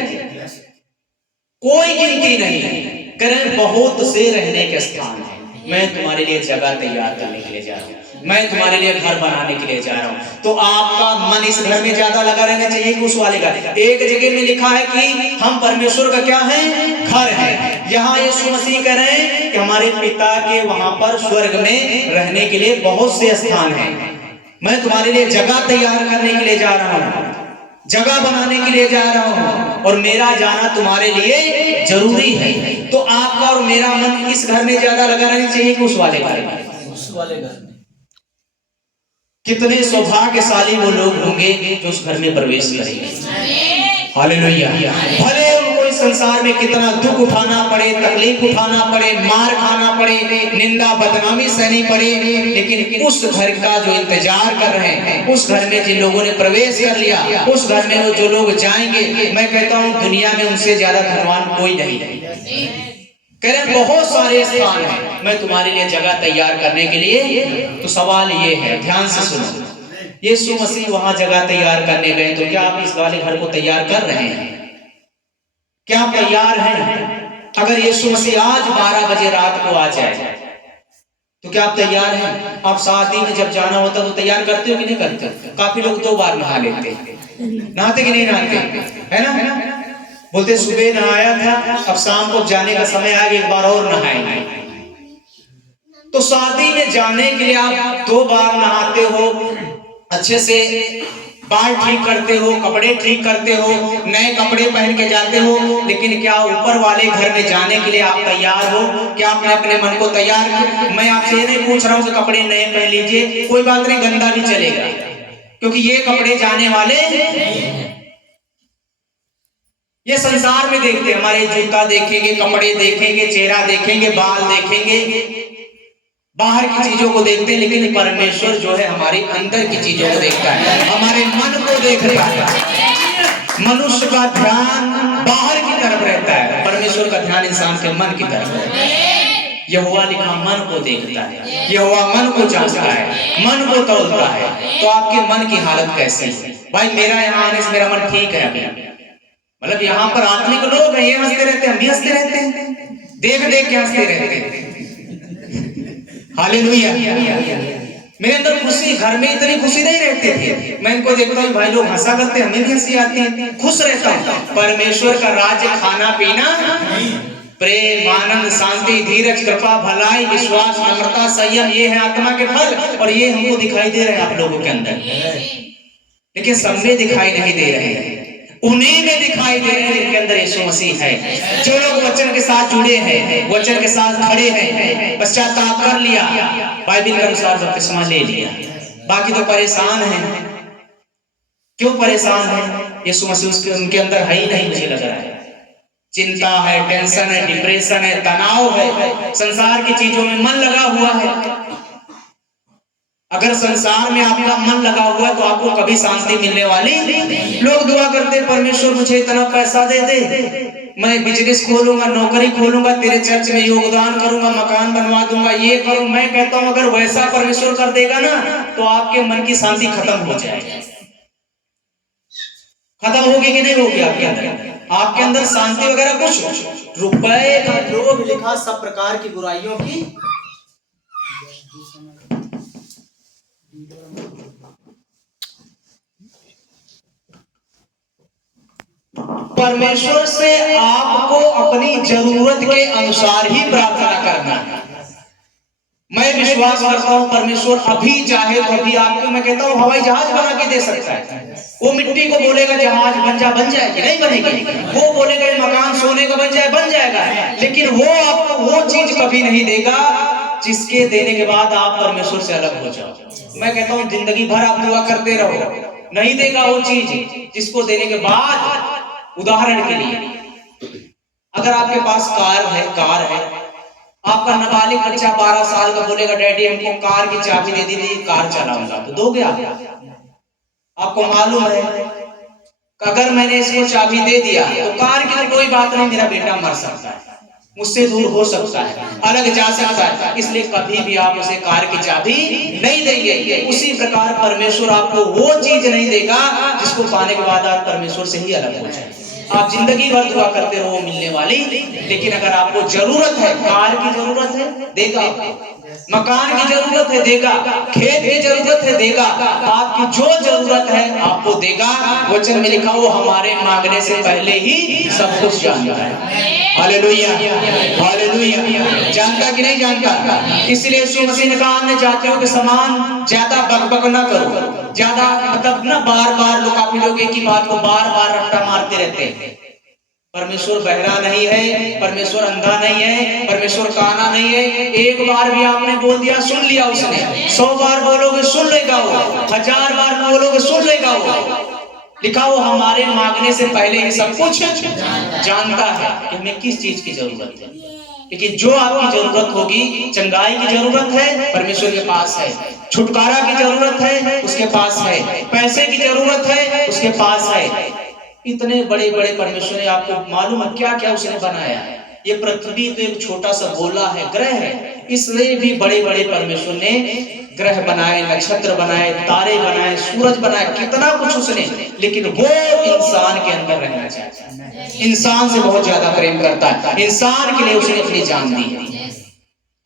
कोई गिनती नहीं है। कह रहे हैं बहुत से रहने के स्थान है। मैं तुम्हारे लिए जगह तैयार करने के लिए जा रहा हूँ, मैं तुम्हारे लिए घर बनाने के लिए जा रहा हूँ। तो आपका मन इस घर में ज्यादा लगा रहना चाहिए कि उस वाले घर। एक जगह में लिखा है कि हम परमेश्वर का क्या है, घर है। यहाँ यीशु मसीह कह रहे हैं कि हमारे पिता के वहां पर स्वर्ग में रहने के लिए बहुत से स्थान हैं। मैं तुम्हारे लिए जगह तैयार करने के लिए जा रहा हूँ, जगह बनाने के लिए जा रहा हूँ, और मेरा जाना तुम्हारे लिए जरूरी है। तो आपका और मेरा मन इस घर में ज्यादा लगा रहना चाहिए कि उस वाले घर में। उस वाले घर में। कितने सौभाग्यशाली वो लोग होंगे जो उस घर में प्रवेश करेंगे। हालेलुया। भले उनको इस संसार में कितना दुख उठाना पड़े, तकलीफ उठाना पड़े, मार खाना पड़े, निंदा बदनामी सहनी पड़े, लेकिन उस घर का जो इंतजार कर रहे हैं, उस घर में जिन लोगों ने प्रवेश कर लिया, उस घर में जो लोग जाएंगे, मैं कहता हूँ दुनिया में उनसे ज्यादा धनवान कोई नहीं। कह रहे बहुत सारे स्थान हैं, मैं तुम्हारे लिए जगह तैयार करने के लिए। तो सवाल ये है, ध्यान से सुनो, यीशु मसीह वहां जगह तैयार करने गए, तो क्या आप इस वाले घर को तैयार कर रहे हैं? क्या आप तैयार हैं? अगर यीशु मसीह आज 12 बजे रात को आ जाए तो क्या आप तैयार हैं? आप शादी में जब जाना होता तो तैयार करते हो कि नहीं करते? काफी लोग 2 बार नहा लेते हैं, नहाते कि नहीं नहाते, है ना? बोलते सुबह नहाया था, अब शाम को जाने का समय आ गया, एक बार और नहाएंगे। तो शादी में जाने के लिए आप 2 बार नहाते हो, अच्छे से बाल ठीक करते हो, कपड़े ठीक करते हो, नए कपड़े पहन के जाते हो, लेकिन क्या ऊपर वाले घर में जाने के लिए आप तैयार हो? क्या आपने अपने मन को तैयार किया? मैं आपसे ये नहीं पूछ रहा हूँ कि कपड़े नए पहन लीजिए, कोई बात नहीं, गंदा भी चलेगा, क्योंकि ये कपड़े जाने वाले, ये संसार में देखते हैं, हमारे जूता देखेंगे, कपड़े देखेंगे, चेहरा देखेंगे, बाल देखेंगे, बाहर की चीजों को देखते हैं, लेकिन परमेश्वर जो है हमारे अंदर की चीजों को देखता है, हमारे मन को देखता है। मनुष्य का ध्यान बाहर की तरफ रहता है, परमेश्वर का ध्यान इंसान के मन की तरफ रहता है। यहोवा लिखा मन को देखता है, यहोवा मन को जांचता है, मन को तौलता है। तो आपके मन की हालत कैसी है? भाई मेरा यहाँ आने से मेरा मन ठीक है अभी, मतलब यहाँ पर आत्मिक लोग हैं, ये हंसते रहते हैं, हम भी हंसते रहते हैं, देख देख के हंसते रहते हैं। हालेलुया। मेरे अंदर खुशी, घर में इतनी खुशी नहीं रहती थी, मैं इनको देखता हूँ भाई लोग हंसा करते हैं, हमें भी हंसी आती है, खुश रहता हूँ। परमेश्वर का राज्य खाना पीना, प्रेम, आनंद, शांति, धीरज, कृपा, भलाई, विश्वास, नम्रता, संयम, ये है आत्मा के फल, और ये हमको दिखाई दे रहे हैं आप लोगों के अंदर, लेकिन सब में दिखाई नहीं दे रहे हैं, उन्हीं में दिखाई दे रहे हैं जिनके अंदर यीशु मसीह है। जो लोग वचन के साथ जुड़े हैं, वचन के साथ खड़े हैं, पश्चाताप कर लिया, बाइबल के अनुसार बपतिस्मा ले लिया, बाकी तो परेशान हैं। क्यों परेशान है? यीशु मसीह उनके अंदर है ही नहीं, मुझे लग रहा है। चिंता है, टेंशन है, डिप्रेशन है, तनाव है, संसार की चीजों में मन लगा हुआ है। अगर संसार में आपका मन लगा हुआ है तो आपको कभी शांति मिलने वाली। लोग दुआ करते, परमेश्वर मुझे इतना पैसा दे दे, मैं बिजनेस खोलूंगा, नौकरी खोलूंगा, तेरे चर्च में योगदान करूंगा, मकान बनवा दूंगा, ये करूं। मैं कहता हूं अगर वैसा परमेश्वर कर देगा ना तो आपके मन की शांति खत्म हो जाएगी। खत्म होगी कि नहीं होगी? आपके अंदर शांति वगैरह कुछ, रुपए का लोभ लिखा, सब प्रकार की बुराइयों की। परमेश्वर से आपको अपनी जरूरत के अनुसार ही प्रार्थना करना है। मैं विश्वास करता हूं परमेश्वर अभी चाहे तो अभी आपको, मैं कहता हूं हवाई जहाज बना के दे सकता है। वो मिट्टी को बोलेगा जहाज बन जा, बन जाएगी, नहीं बनेगी। वो बोलेगा मकान सोने का बन जाए, बन जाएगा, लेकिन वो आपको वो चीज कभी नहीं देगा जिसके देने के बाद आप परमेश्वर से अलग हो जाओ। मैं कहता हूं जिंदगी भर आप दुआ करते रहो, नहीं देगा वो चीज जिसको देने के बाद। उदाहरण के लिए अगर आपके पास कार है, आपका नाबालिग बच्चा 12 साल का बोलेगा डैडी हमको कार की चाबी दे दी, कार चलाऊंगा, तो दोगे आप? आपको मालूम है अगर मैंने इसको चाबी दे दिया तो कार की कोई बात नहीं, मेरा बेटा मर सकता है, मुझसे दूर हो सकता है, अलग जा सकता है, इसलिए कभी भी आप उसे कार की चाबी नहीं देंगे। उसी प्रकार परमेश्वर आपको वो चीज नहीं देगा जिसको पाने के बाद आप परमेश्वर से ही अलग हो जाए। आप जिंदगी भर दुआ करते रहो मिलने वाली, लेकिन अगर आपको जरूरत है, कार की जरूरत है देगा, मकान की जरूरत है देगा, खेत की जरूरत है देगा, आपकी जो जरूरत है आपको देगा। वचन में लिखा वो हमारे मांगने से पहले ही सब कुछ जानता है। Hallelujah, hallelujah. जानता कि नहीं जानता? इसलिए यीशु मसीह ने कहा अन्य जातियों के समान ज्यादा बकबक ना करो, ज्यादा मतलब ना बार बार लोग, काफी लोग एक ही बात को बार बार रट्टा मारते रहते हैं। परमेश्वर बहरा नहीं है, परमेश्वर अंधा नहीं है, परमेश्वर काना नहीं है। एक बार भी आपने बोल दिया सुन लिया उसने, 100 बार बोलोगे सुन लेगा वो, 1000 बार बोलोगे सुन लेगा वो। लिखा वो हमारे मांगने से पहले ही सब कुछ जानता है कि हमें किस चीज की जरूरत है। लेकिन जो आपकी जरूरत होगी, चंगाई की जरूरत है परमेश्वर के पास है, छुटकारा की जरूरत है उसके पास है, पैसे की जरूरत है उसके पास है। इतने बड़े बड़े परमेश्वर ने, आपको मालूम है क्या क्या उसने बनाया है। ये पृथ्वी तो एक छोटा सा गोला है, ग्रह है, इसलिए भी बड़े बड़े परमेश्वर ने ग्रह बनाए, नक्षत्र बनाए, तारे बनाए, सूरज बनाए, कितना कुछ उसने। लेकिन वो इंसान के अंदर रहना चाहता है, इंसान से बहुत ज्यादा प्रेम करता है, इंसान के लिए उसने अपनी जान दी है।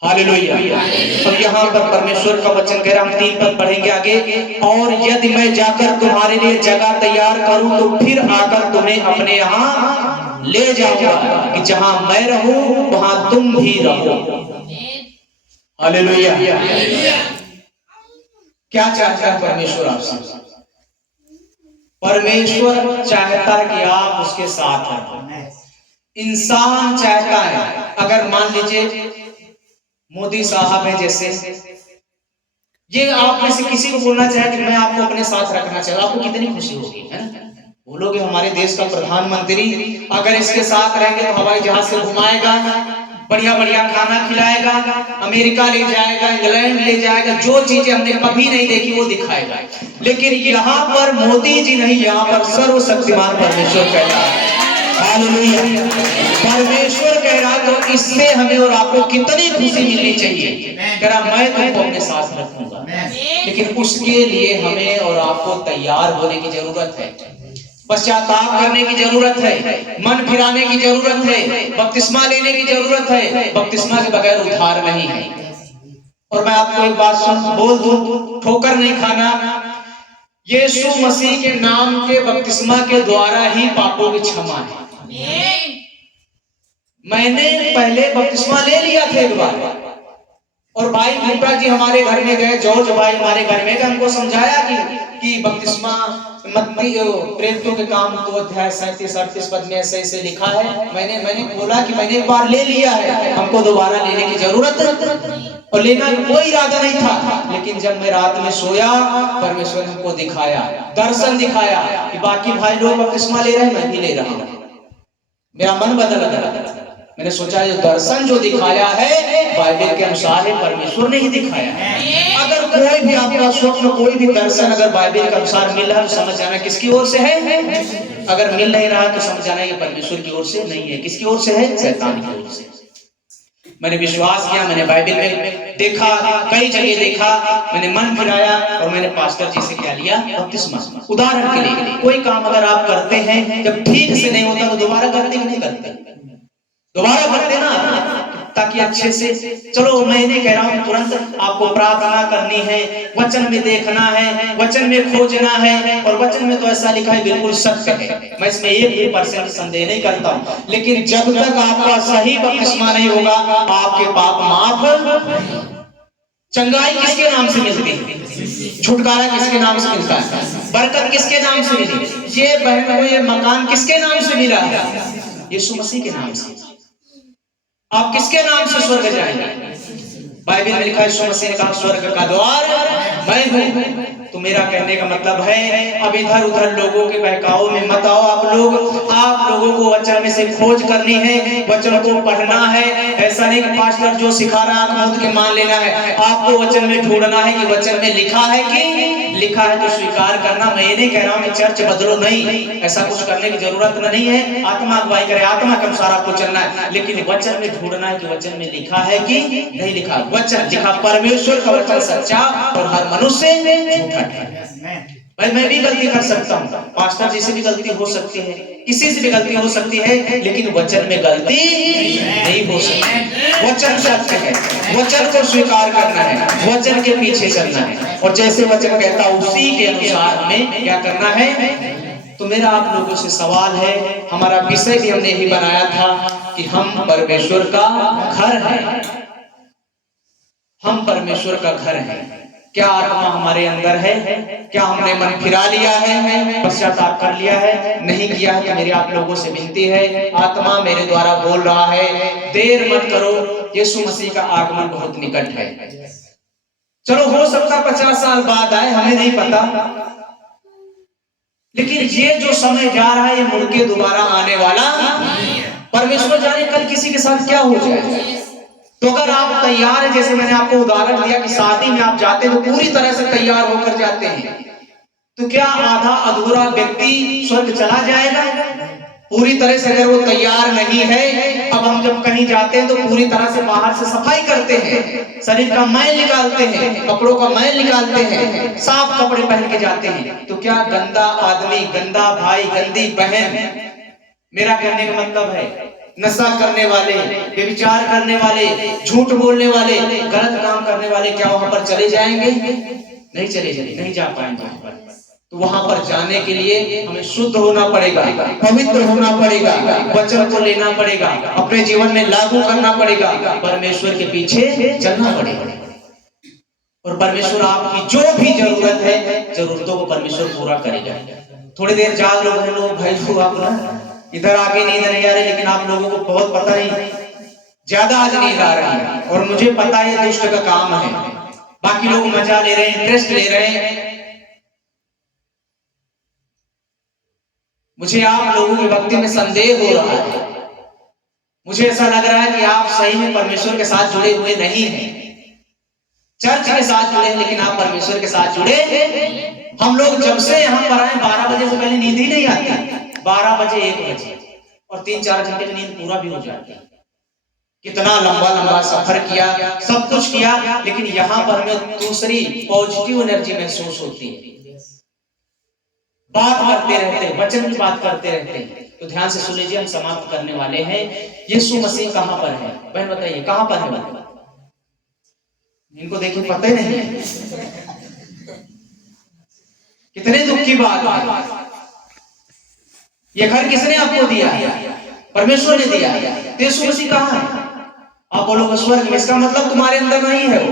हालेलुया। तो यहाँ पर परमेश्वर का वचन कह रहा, हम 3 पद पढ़ेंगे आगे। और यदि मैं जाकर तुम्हारे लिए जगह तैयार करूं तो फिर आकर तुम्हें अपने यहाँ ले जाऊंगा कि जहां मैं रहूं वहां तुम भी रहो। हालेलुया। क्या चाहता है परमेश्वर आपसे? परमेश्वर चाहता है कि आप उसके साथ हैं। इंसान चाहता है, अगर मान लीजिए मोदी साहब है जैसे, ये आप में से किसी को बोलना चाहे कि मैं आपको अपने साथ रखना चाहता हूं, आपको कितनी खुशी होगी, है ना? बोलोगे हमारे देश का प्रधानमंत्री अगर इसके साथ रहेंगे तो हवाई जहाज से घुमाएगा, बढ़िया बढ़िया खाना खिलाएगा, अमेरिका ले जाएगा, इंग्लैंड ले जाएगा, जो चीजें हमने कभी नहीं देखी वो दिखाएगा। लेकिन यहाँ पर मोदी जी नहीं, यहाँ पर सर्वशक्तिमान परमेश्वर कह रहा है। हालेलुया। परमेश्वर कह रहा तो इससे हमें और आपको कितनी खुशी मिलनी चाहिए। कह रहा मैं तुमको अपने साथ रखूंगा, लेकिन उसके लिए हमें और आपको तैयार होने की जरूरत है, पश्चाताप करने की जरूरत है, मन फिराने की जरूरत है, बपतिस्मा लेने की जरूरत है। बपतिस्मा के बगैर उद्धार नहीं है। और मैं आपको एक बात बोल दूं, ठोकर नहीं खाना। यीशु मसीह के नाम के बपतिस्मा के द्वारा ही पापों की क्षमा है। मैंने पहले बपतिस्मा ले लिया था एक बार, और भाई भूटा जी हमारे घर में गए, जॉर्ज भाई हमारे घर में गए, हमको समझाया कि बपतिस्मा मत्ती प्रेरितों के काम 2 अध्याय 37-38 पद में ऐसे ऐसे लिखा है। मैंने बोला कि मैंने एक बार ले लिया है, हमको दोबारा लेने की जरूरत और लेना कोई इरादा नहीं था। लेकिन जब मैं रात में सोया, परमेश्वर ने हमको दिखाया, दर्शन दिखाया कि बाकी भाई लोग बपतिस्मा ले रहे हैं, मैं भी ले रहा हूँ। मेरा मन बदल गया। मैंने सोचा ये दर्शन जो दिखाया है बाइबल के अनुसार है, परमेश्वर ने ही दिखाया है। अगर कोई भी आपका स्वप्न, कोई भी दर्शन अगर बाइबल के अनुसार मिल रहा है तो समझ जाना किसकी ओर से है। अगर मिल नहीं रहा तो समझ जाना ये परमेश्वर की ओर से नहीं है। किसकी ओर से है? शैतान की ओर से। मैंने विश्वास किया, मैंने बाइबल में देखा, कई जगह देखा, मैंने मन फिराया और मैंने पास्टर जी से क्या लिया? बपतिस्मा। उदाहरण के लिए कोई काम अगर आप करते हैं, जब ठीक से नहीं होता तो दोबारा करते कि नहीं करते? दोबारा करते ना, ताकि अच्छे से। चलो मैं नहीं कह रहा हूं तुरंत आपको प्रार्थना करनी है, वचन में देखना है, वचन में खोजना है, और वचन में तो ऐसा लिखा है बिल्कुल सत्य है, मैं इसमें 1% संदेह नहीं करता हूं। लेकिन जब तक आपका सही बपतिस्मा नहीं होगा, आपके पाप माफ। चंगाई किसके नाम से मिलती है? छुटकारा किसके नाम से मिलता है? बरकत किसके नाम से मिली? ये बहन को ये मकान किसके नाम से मिला है? यीशु मसीह के नाम से। आप किसके नाम से स्वर्ग जाएंगे? बाइबल में लिखा है, यीशु मसीह ने कहा स्वर्ग का द्वार मैं हूं। तो मेरा कहने का मतलब है, अब इधर उधर लोगों के बहकाव में मत आओ। आप लोगों को वचन में से खोज करनी है, वचन को पढ़ना है। ऐसा नहीं कि पास्टर जो सिखा रहा है आप के मान लेना है। आपको वचन में ढूंढना है कि वचन में लिखा है कि लिखा है तो स्वीकार करना। मैं नहीं कह रहा हूं कि चर्च बदलो, नहीं, ऐसा कुछ करने की जरूरत नहीं है। आत्मा अगुवाई करे, आत्मा के अनुसार आपको चलना है, लेकिन वचन में ढूंढना है कि वचन में लिखा है कि नहीं लिखा। वचन लिखा, परमेश्वर का वचन सच्चा और हर मनुष्य झूठा है। भाई मैं भी गलती कर सकता हूँ, पास्टर जी से भी गलती हो सकती है, किसी से भी गलती हो सकती है, लेकिन वचन में गलती नहीं हो सकती। वचन सत्य है, वचन को स्वीकार करना है, वचन के पीछे चलना है, और जैसे वचन कहता उसी के अनुसार हमें क्या करना है। तो मेरा आप लोगों से सवाल है, हमारा विषय भी हमने यही बनाया था कि हम परमेश्वर का घर है, हम परमेश्वर का घर है। क्या आत्मा हमारे अंदर है? क्या हमने मन फिरा लिया है, पश्चाताप कर लिया है? नहीं किया है तो मेरे आप लोगों से विनती है, आत्मा मेरे द्वारा बोल रहा है, देर मत करो, यीशु मसीह का आगमन बहुत निकट है। चलो हो सकता 50 साल बाद आए, हमें नहीं पता, लेकिन ये जो समय जा रहा है ये मुड़ के दोबारा आने वाला परमेश्वर जाने कल किसी के साथ क्या हो जाए। तो अगर आप तैयार हैं, जैसे मैंने आपको उदाहरण दिया कि शादी में आप जाते हैं तो पूरी तरह से तैयार होकर जाते हैं, तो क्या आधा अधूरा व्यक्ति स्वर्ग चला जाएगा? पूरी तरह से अगर वो तैयार नहीं है, अब हम जब कहीं जाते हैं तो पूरी तरह से बाहर से सफाई करते हैं, शरीर का मैल निकालते हैं, कपड़ों का मैल निकालते हैं, साफ कपड़े पहन के जाते हैं। तो क्या गंदा आदमी, गंदा भाई, गंदी बहन, मेरा कहने का मतलब है नशा करने वाले, व्यभिचार करने वाले, झूठ बोलने वाले, गलत काम करने वाले, क्या वहां पर चले जाएंगे? नहीं चले जाएंगे, नहीं जा पाएंगे। तो वहां पर जाने के लिए हमें शुद्ध होना पड़ेगा, पवित्र होना पड़ेगा, वचन को लेना पड़ेगा, अपने जीवन में लागू करना पड़ेगा, परमेश्वर के पीछे चलना पड़ेगा, और परमेश्वर आपकी जो भी जरूरत है, जरूरतों को परमेश्वर पूरा करेगा। थोड़ी देर जाग लो भाई लोग, आप ना इधर आके नींद नहीं आ रही, लेकिन आप लोगों को बहुत पता नहीं, ज्यादा आज नींद आ रही है, और मुझे पता है दुष्ट का काम है, बाकी लोग मजा ले रहे हैं, इंटरेस्ट ले रहे हैं। मुझे आप लोगों की भक्ति में संदेह हो रहा है, मुझे ऐसा लग रहा है कि आप सही में परमेश्वर के साथ जुड़े हुए नहीं हैं, चर्च के साथ जुड़े हैं लेकिन आप परमेश्वर के साथ जुड़े। हम लोग जब से यहाँ पर आए 12 बजे से पहले नींद ही नहीं आती, 12 बजे 1 बजे, और 3-4 घंटे की नींद पूरा भी हो जाती है। कितना लंबा लंबा सफर किया, सब कुछ किया, लेकिन यहाँ पर हमें दूसरी पॉजिटिव एनर्जी महसूस होती है। बात करते रहते, वचन की बात करते रहते हैं। तो ध्यान से सुन लीजिए, हम समाप्त करने वाले हैं। यीशु मसीह कहाँ पर है? बहन बताइए कहाँ पर है? इनको देखिए पता ही नहीं है, कितने दुख की बात है। ये घर किसने आपको दिया? परमेश्वर ने दिया। यीशु मसीह कहाँ है? आप बोलोगे स्वर्ग में, इसका मतलब तुम्हारे अंदर नहीं है वो,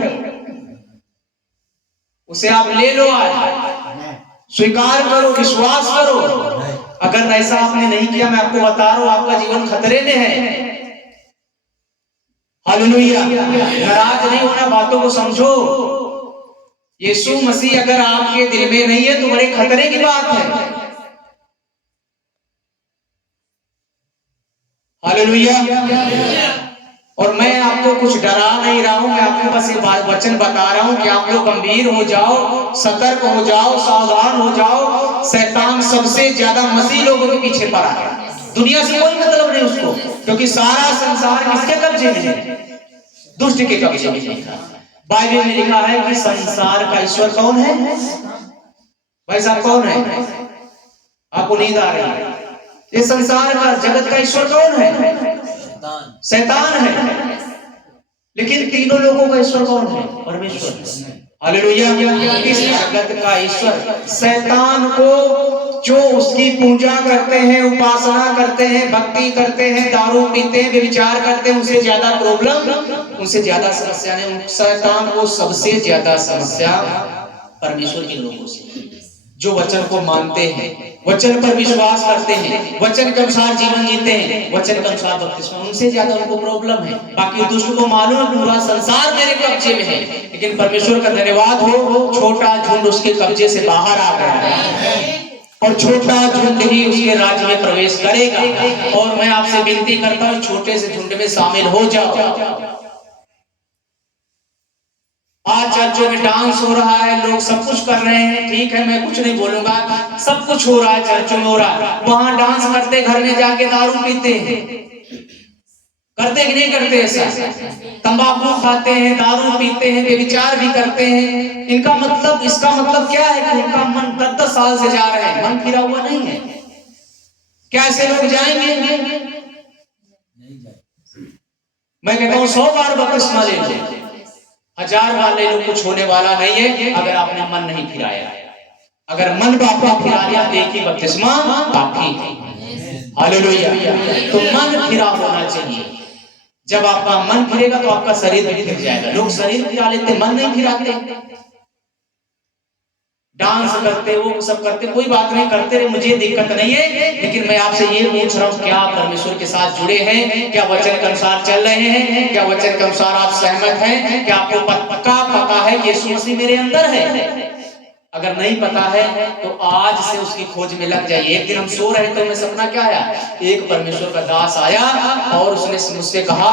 उसे आप ले लो, आज स्वीकार करो, विश्वास करो। अगर ऐसा आपने नहीं किया, मैं आपको बता रहा हूं, आपका जीवन खतरे में है। हालेलुया। नाराज नहीं होना, बातों को समझो। यीशु मसीह अगर आपके दिल में नहीं है तो बड़े खतरे की बात है। हालेलुया। और मैं आपको कुछ डरा नहीं रहा हूं, मैं आपको बस ये वचन बता रहा हूं कि आप लोग गंभीर हो जाओ, सतर्क हो जाओ, सावधान हो जाओ। शैतान सबसे ज्यादा मसीह लोगों के पीछे पड़ा है। दुनिया से कोई मतलब नहीं उसको, क्योंकि सारा संसार किसके कब्जे में है? दुष्ट के कब्जे में है। बाइबल में लिखा है कि संसार का ईश्वर कौन है? भाई साहब कौन है? आपको नींद आ रही है? ये संसार का, जगत का ईश्वर कौन है? शैतान है। लेकिन तीनों लोगों का ईश्वर कौन है? परमेश्वर। हालेलुया। इस जगत का ईश्वर शैतान को, जो उसकी पूजा करते हैं, उपासना करते हैं, भक्ति करते हैं, दारू पीते हैं, व्यभिचार करते हैं, उनसे ज्यादा प्रॉब्लम, उनसे ज्यादा समस्या नहीं। शैतान को सबसे ज्यादा समस्या परमेश्वर के लोगों से, जो वचन को मानते हैं, वचन पर विश्वास करते हैं, वचन के अनुसार जीवन जीते हैं, वचन के अनुसार बपतिस्मा, उनसे ज्यादा उनको प्रॉब्लम है। बाकी दुष्ट को मालूम है पूरा संसार मेरे कब्जे में है, लेकिन परमेश्वर का धन्यवाद हो, छोटा झुंड उसके कब्जे से बाहर आ गया है, और छोटा झुंड ही उसके राज्य में प्रवेश करेगा। और मैं आपसे विनती करता हूँ, छोटे से झुंड में शामिल हो जाओ। आज चर्चों में डांस हो रहा है, लोग सब कुछ कर रहे हैं, ठीक है, मैं कुछ नहीं बोलूंगा, सब कुछ हो रहा है, चर्चों में हो रहा है। वहां डांस करते, घर में जाके दारू पीते हैं। करते कि नहीं करते ऐसा? तंबाकू खाते हैं, दारू पीते हैं, व्यभिचार भी करते हैं। इनका मतलब, इसका मतलब क्या है कि उनका मन 10-10 साल से जा रहे हैं, मन फिरा हुआ नहीं है। क्या ऐसे लोग जाएंगे? मैं कहता हूं 100 बार बपतिस्मा ले लो, 1000 बार ले लो, कुछ होने वाला नहीं है अगर आपने मन नहीं फिराया। अगर मन को आपका फिरा लिया, एक ही बपतिस्मा काफी है। हालेलुया। तो मन फिरा होना चाहिए। जब आपका मन फिरेगा तो आपका शरीर भी फिर जाएगा। लोग शरीर फिरा लेते, मन नहीं फिराते। डांस करते, वो सब करते, कोई बात नहीं, करते रहे, मुझे दिक्कत नहीं है। लेकिन मैं आपसे ये पूछ रहा हूँ, क्या आप परमेश्वर के साथ जुड़े हैं? क्या वचन के अनुसार चल रहे हैं? क्या वचन के अनुसार आप सहमत हैं? क्या आपको पता है कि यीशु मसीह मेरे अंदर है? अगर नहीं पता है तो आज से उसकी खोज में लग जाइए। एक दिन हम सो रहे थे, हमें सपना क्या आया? एक परमेश्वर का दास आया और उसने मुझसे कहा,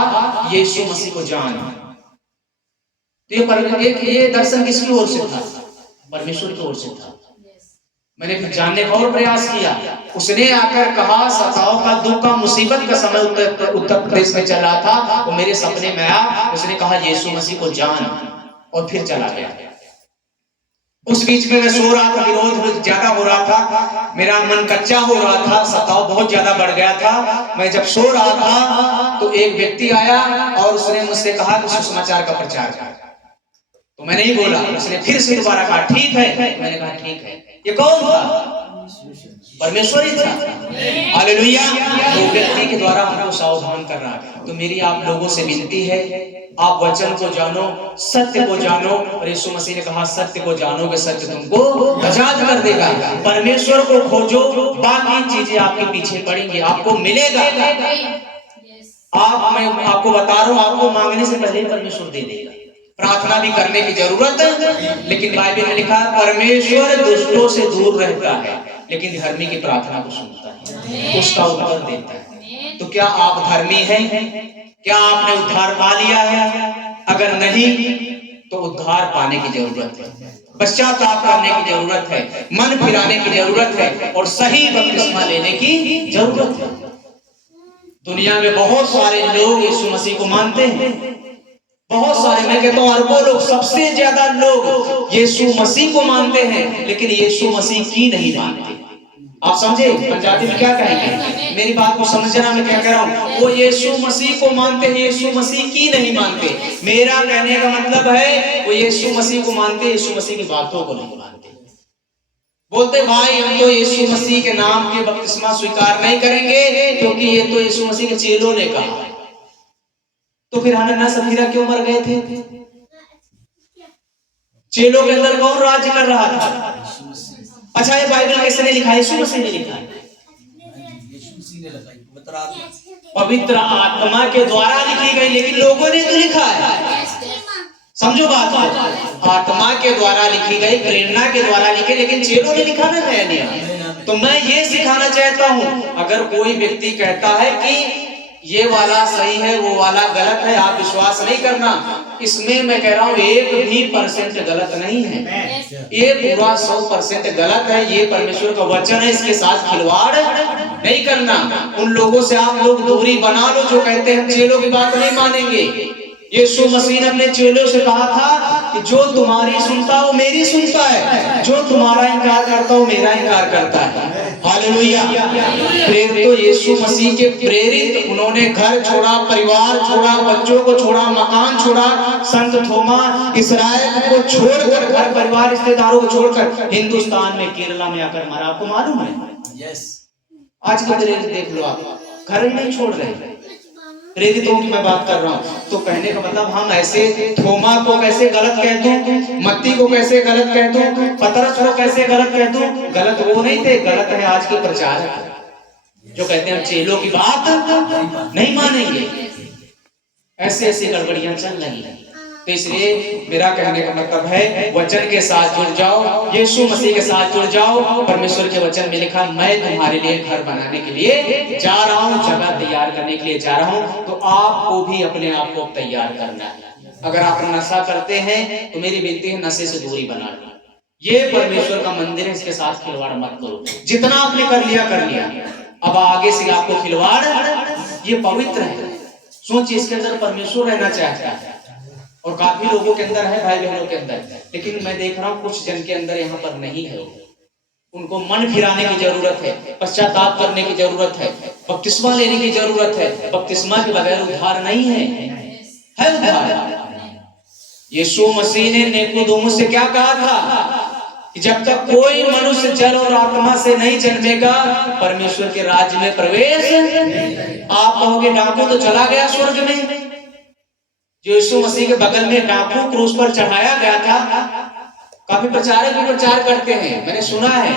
यीशु मसीह को जान। तो ये दर्शन किसकी ओर से था? परमेश्वर की ओर से था। मैंने फिर जानने का और प्रयास किया। उसने आकर कहा, सताओ का, दुख का, मुसीबत का समय उत्तर प्रदेश में चल रहा था, वो मेरे सपने में आया। उसने कहा, यीशु मसीह को जान, और फिर चला गया। उस बीच में मैं सो रहा था, विरोध ज्यादा हो रहा था, मेरा मन कच्चा हो रहा था, सताव बहुत ज्यादा बढ़ गया था। मैं जब सो रहा था तो एक व्यक्ति आया और उसने मुझसे कहा कि सुसमाचार का प्रचार कर। तो मैं नहीं बोला। उसने फिर से दोबारा कहा, ठीक है। मैंने कहा, ठीक है। ये कौन था? परमेश्वर ही था। हालेलुया। तो व्यक्ति के द्वारा हमको सावधान कर रहा है। तो मेरी आप लोगों से विनती है, आप वचन को जानो, सत्य को जानो। और यीशु मसीह ने कहा, सत्य को जानोगे, सत्य तुमको आजाद कर देगा। परमेश्वर को खोजो, बाकी चीजें आपके पीछे पड़ेंगी, आपको मिलेगा। मैं आपको बता रहा हूँ, आपको मांगने से पहले परमेश्वर दे देगा। प्रार्थना भी करने की जरूरत है, लेकिन बाइबल में लिखा है, परमेश्वर दुष्टों से दूर रहता है, लेकिन धर्मी की प्रार्थना को सुनता है, उसका उत्तर देता है। तो क्या आप धर्मी हैं? क्या आपने उद्धार पा लिया है? अगर नहीं तो उद्धार पाने की जरूरत है, पश्चाताप करने की जरूरत है, मन फिराने की जरूरत है, और सही बपतिस्मा लेने की जरूरत है। दुनिया में बहुत सारे लोग यीशु मसीह को मानते हैं, बहुत सारे, मैं कहता हूं अरबों लोग, सबसे ज्यादा लोग यीशु मसीह को मानते हैं, लेकिन यीशु मसीह की नहीं मानते। आप समझे? पंजाबी में क्या कहेंगे? मेरी बात को समझना मैं क्या कह रहा हूँ। वो यीशु मसीह को मानते हैं, यीशु मसीह की नहीं मानते। मेरा कहने का मतलब है, वो यीशु मसीह को मानते, यीशु मसीह की बातों को नहीं मानते। बोलते, भाई हम तो यीशु मसीह के नाम के बपतिस्मा स्वीकार नहीं करेंगे, क्योंकि ये तो यीशु मसीह के चेलों ने कहा। तो फिर हन्ना सफीरा क्यों मर गए थे? चेलों के अंदर कौन राज्य कर रहा था? अच्छा, ये बाइबल किसने लिखा? यीशु मसीह ने लिखा है। पवित्र आत्मा के द्वारा लिखी गई, लेकिन लोगों ने तो लिखा है। समझो बात को, आत्मा के द्वारा लिखी गई, प्रेरणा के द्वारा लिखी, लेकिन चेलों ने लिखा ना नया नियम। तो मैं ये सिखाना चाहता हूं, अगर कोई व्यक्ति कहता है कि ये वाला सही है, वो वाला गलत है, आप विश्वास नहीं करना। इसमें मैं कह रहा हूँ 1% गलत नहीं है, ये पूरा 100% गलत है। ये परमेश्वर का वचन है, इसके साथ खिलवाड़ नहीं करना। उन लोगों से आप लोग दूरी बना लो जो कहते हैं चेलों की बात नहीं मानेंगे। यीशु मसीह ने अपने चेलों से कहा था कि जो तुम्हारी सुनता है वो मेरी सुनता है, जो तुम्हारा इनकार करता है वो मेरा इनकार करता है। हालेलुया। प्रेरित तो यीशु मसीह के प्रेरित, उन्होंने घर छोड़ा, परिवार छोड़ा, बच्चों को छोड़ा, मकान छोड़ा। संत थोमा इस्राएल को छोड़कर, घर परिवार रिश्तेदारों को छोड़कर हिंदुस्तान में, केरला में आकर मरा। आपको मालूम है? यस। आज का प्रेरित देख लो, आप घर ही नहीं छोड़ रहे। प्रेरितों की मैं बात कर रहा हूँ। तो कहने का मतलब, हम ऐसे थोमा को कैसे गलत कह दूं, मत्ती को कैसे गलत कह दूं, पतरस को कैसे गलत कह दूं? गलत वो नहीं थे, गलत है आज के प्रचार जो कहते हैं चेलों की बात नहीं मानेंगे। ऐसे ऐसे गड़बड़ियां चल रही है। तो इसलिए मेरा कहने का मतलब है, वचन के साथ जुड़ जाओ, यीशु मसीह के साथ जुड़ जाओ। परमेश्वर के वचन में लिखा, मैं तुम्हारे लिए घर बनाने के लिए जा रहा हूँ, जगह तैयार करने के लिए जा रहा हूँ। तो आपको भी अपने आप को तैयार करना है। अगर आप नशा करते हैं तो मेरी विनती है, नशे से दूरी बना लो। ये परमेश्वर का मंदिर है, इसके साथ खिलवाड़ मत करो। जितना आपने कर लिया कर लिया, अब आगे से आपको खिलवाड़, ये पवित्र है, सोचिए, इसके अंदर परमेश्वर रहना चाहता है और काफी लोगों के अंदर है, भाई बहनों के अंदर, लेकिन मैं देख रहा हूँ कुछ जन के अंदर यहाँ पर नहीं है। उनको मन फिराने की जरूरत है, पश्चाताप करने की जरूरत है, बपतिस्मा लेने की जरूरत है। बपतिस्मा के बगैर उद्धार नहीं है उद्धार। यीशु मसीह ने निकोदेमुस से क्या कहा था कि जब तक कोई मनुष्य जल और आत्मा से नहीं जन्मेगा परमेश्वर के राज्य में प्रवेश। आप कहोगे डाकू तो चला गया स्वर्ग में। जो यीशु मसीह के बगल में डाकू क्रूस पर चढ़ाया गया था, काफी प्रचारक भी प्रचार करते हैं, मैंने सुना है,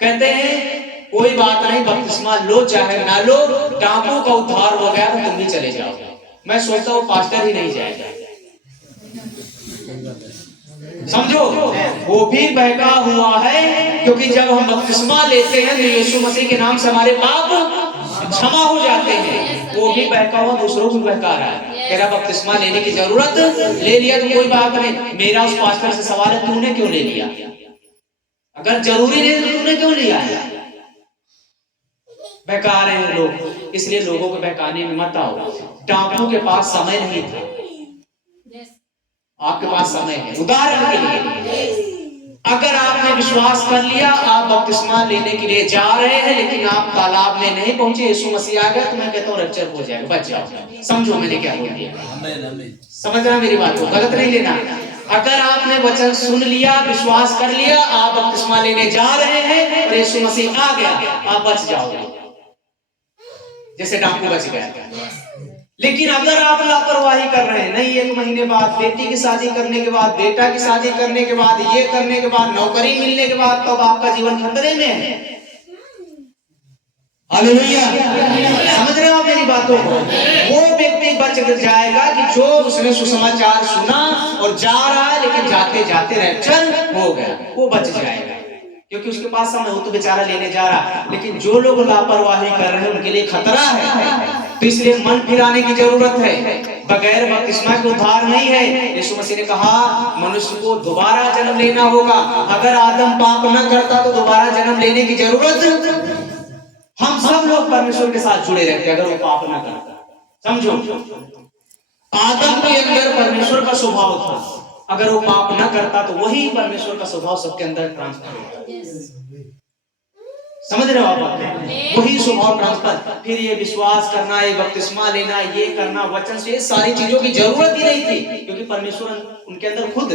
कहते हैं कोई बात नहीं, बपतिस्मा लो चाहे ना लो, डाकू का उद्धार हो गया तो तुम भी चले जाओ। मैं सोचता हूँ पास्टर ही नहीं जाएगा, समझो, वो भी बहका हुआ है, क्योंकि जब हम बपतिस्मा लेते हैं तो यीशु मसीह के नाम से हमारे पाप क्षमा हो जाते हैं। वो भी बहका हुआ दूसरों को बहका रहा है, कह रहा बपतिस्मा लेने की जरूरत, ले लिया तो कोई बात नहीं। मेरा उस पास्टर से सवाल है, तूने क्यों ले लिया? अगर जरूरी नहीं तो तूने क्यों लिया? बहका रहे हैं लोग, इसलिए लोगों को बहकाने में मत आओ। डाकू के पास समय नहीं था, आपके पास समय है। उदाहरण के लिए, अगर आपने विश्वास कर लिया, आप बपतिस्मा लेने के लिए जा रहे हैं, लेकिन आप तालाब में नहीं पहुंचे, यीशु मसीह आ गया, तो मैं कहता हूँ रप्चर हो जाएगा, बच जाओ। समझो मैंने क्या बोल दिया, समझना मेरी बात को, गलत नहीं लेना। अगर आपने वचन सुन लिया, विश्वास कर लिया, आप बपतिस्मा लेने जा रहे हैं और यीशु मसीह आ गया, आप बच जाओगे, जैसे डाकू बच गया। लेकिन अगर आप लापरवाही कर रहे हैं, नहीं 1 महीने बाद बेटी की शादी करने के बाद, बेटा की शादी करने के बाद, ये करने के बाद, नौकरी मिलने के बाद, तब आपका जीवन खतरे में है। हालेलुया, समझ रहे हो आप मेरी बातों को? वो व्यक्ति बच जाएगा कि जो उसने सुसमाचार सुना और जा रहा है, लेकिन जाते जाते रैप्चर हो गया, वो बच जाएगा, क्योंकि उसके पास समय हो तो बेचारा लेने जा रहा। लेकिन जो लोग लापरवाही कर रहे हैं उनके लिए खतरा है, तो इसलिए मन फिराने की जरूरत है। बगैर बपतिस्मा के उद्धार नहीं है। यीशु मसीह ने कहा मनुष्य को दोबारा जन्म लेना होगा। अगर आदम पाप न करता तो दोबारा जन्म लेने की जरूरत, हम सब लोग परमेश्वर के साथ जुड़े रहते अगर वो पाप न करता। समझो, आदम के अंदर परमेश्वर का स्वभाव था, अगर वो पाप न करता तो वही परमेश्वर का स्वभाव सबके अंदर ट्रांसफर होता। समझ रहे हो आप? वही स्वभाव ट्रांसफर। फिर ये विश्वास करना, ये बपतिस्मा लेना, ये करना, वचन से, ये सारी चीजों की जरूरत ही नहीं थी, क्योंकि परमेश्वर उनके अंदर खुद,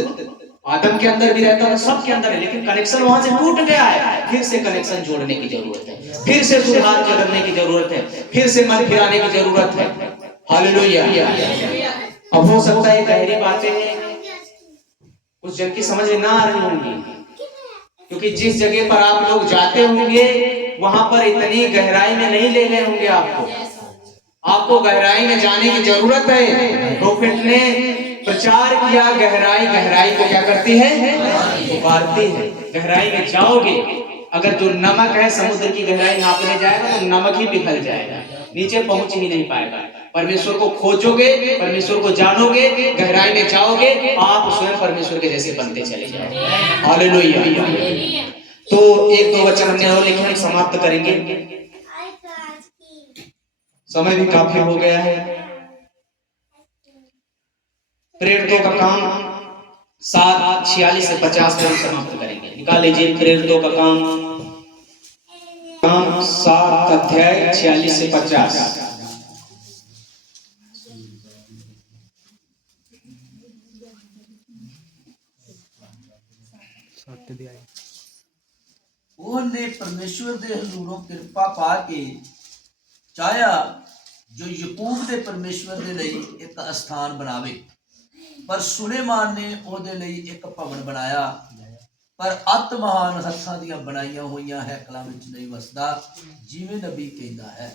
आदम के अंदर भी रहता था, सबके अंदर है, लेकिन कनेक्शन वहां से टूट गया है। फिर से कनेक्शन जोड़ने की जरूरत है, फिर से सुधार करने की जरूरत है, फिर से मन फिराने की जरूरत है। हालेलुया। अब हो सकता है गहरी बातें कुछ जन की समझ में ना आ रही होंगी, क्योंकि जिस जगह पर आप लोग जाते होंगे वहां पर इतनी गहराई में नहीं ले गए होंगे आपको गहराई में जाने की जरूरत है। प्रोफेट ने प्रचार किया, गहराई को क्या करती है? उबारती है। गहराई में जाओगे, अगर जो नमक है समुद्र की गहराई नापने जाएगा तो नमक ही पिघल जाएगा, नीचे पहुंच ही नहीं पाएगा। परमेश्वर को खोजोगे, परमेश्वर को जानोगे, गहराई में जाओगे, आप स्वयं परमेश्वर के जैसे बनते चले जाओगे। हालेलुया। तो 1-2 वचन हमने और लिखे, हम समाप्त करेंगे, समय भी काफी हो गया है। प्रेरितों का काम 7:46 से 50 में हम समाप्त करेंगे। निकाल लीजिए प्रेरितों का काम 7 अध्याय 46 से 50। ਉਹਨੇ परमेश्वर ਦੇ ਹਜ਼ੂਰੋਂ ਕਿਰਪਾ ਪਾ ਕੇ ਚਾਹਿਆ ਜੋ ਯਕੂਬ ਦੇ ਪਰਮੇਸ਼ਵਰ ਦੇ ਲਈ ਇੱਕ ਅਸਥਾਨ ਬਣਾਵੇ, ਪਰ ਸੁਲੇਮਾਨ ਨੇ ਉਹਦੇ ਲਈ ਇੱਕ ਭਵਨ ਬਣਾਇਆ, ਪਰ ਅਤ ਮਹਾਨ ਹੱਥਾਂ ਦੀਆਂ ਬਣਾਈਆਂ ਹੋਈਆਂ ਹੈਕਲਾਂ ਵਿੱਚ ਨਹੀਂ ਵਸਦਾ, ਜਿਵੇਂ ਨਬੀ ਕਹਿੰਦਾ ਹੈ।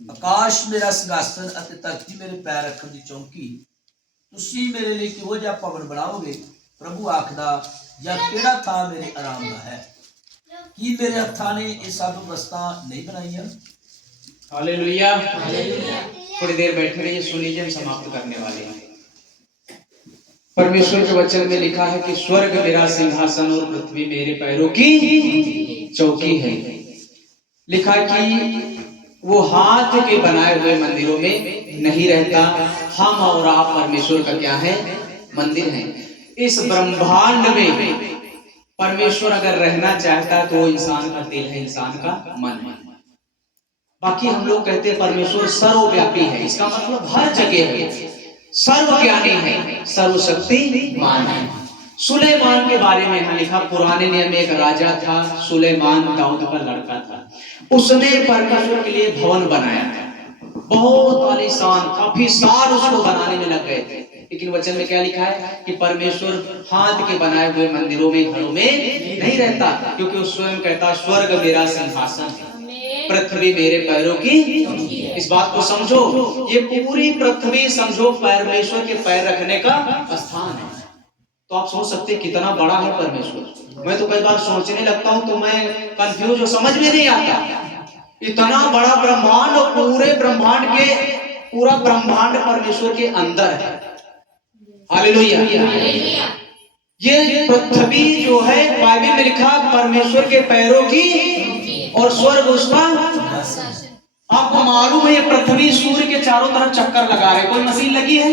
ਆਕਾਸ਼ ਮੇਰਾ ਸਿੰਘਾਸਨ ਅਤੇ ਧਰਤੀ ਮੇਰੇ ਪੈਰ ਰੱਖਣ ਦੀ ਚੌਂਕੀ, ਤੁਸੀਂ ਮੇਰੇ ਲਈ ਕਿਹੋ ਜਿਹਾ ਭਵਨ ਬਣਾਓਗੇ? ਪ੍ਰਭੂ ਆਖਦਾ, ਜਾਂ ਕਿਹੜਾ ਥਾਂ ਮੇਰੇ ਆਰਾਮ ਦਾ ਹੈ? ਕੀ ਮੇਰੇ ਹੱਥਾਂ ਨੇ ਇਹ ਸਭ ਵਸਤਾਂ नहीं बनाइयां? हालेलुया। थोड़ी देर बैठे रहिए, सुन लीजिए, हम समाप्त करने वाले हैं। परमेश्वर के वचन में लिखा है कि स्वर्ग मेरा सिंहासन और पृथ्वी मेरे पैरों की चौकी है। लिखा कि वो हाथ के बनाए हुए मंदिरों में नहीं रहता। हम और आप परमेश्वर का क्या है? मंदिर है। इस ब्रह्मांड में परमेश्वर अगर रहना चाहता है तो वो इंसान का दिल है, इंसान का मन है। बाकी हम लोग कहते हैं परमेश्वर सर्वव्यापी है, इसका मतलब हर जगह है, सर्वज्ञानी है, सर्वशक्तिमान है। सुलेमान के बारे में यहाँ लिखा, पुराने नियम में एक राजा था सुलेमान, दाऊद का लड़का था। उसने परमेश्वर के लिए भवन बनाया था, बहुत आलीशान, काफी साल उसको बनाने में लग गए थे। लेकिन वचन में क्या लिखा है कि परमेश्वर हाथ के बनाए हुए मंदिरों में, घरों में नहीं रहता, क्योंकि वो स्वयं कहता स्वर्ग मेरा सिंहासन है, पृथ्वी मेरे पैरों की। इस बात को समझो, ये पूरी पृथ्वी समझो परमेश्वर के पैर रखने का स्थान है। तो आप सोच सकते हैं कितना बड़ा है परमेश्वर। मैं तो कई बार सोचने लगता हूं तो मैं कंफ्यूज, समझ में नहीं आता, इतना बड़ा ब्रह्मांड और पूरे ब्रह्मांड के पूरा ब्रह्मांड परमेश्वर के अंदर है। हालेलुया। ये पृथ्वी जो है बाइबल में लिखा परमेश्वर के पैरों की और स्वर्ग उसका। आपको मालूम है ये पृथ्वी सूर्य के चारों तरफ चक्कर लगा रहे, कोई मशीन लगी है?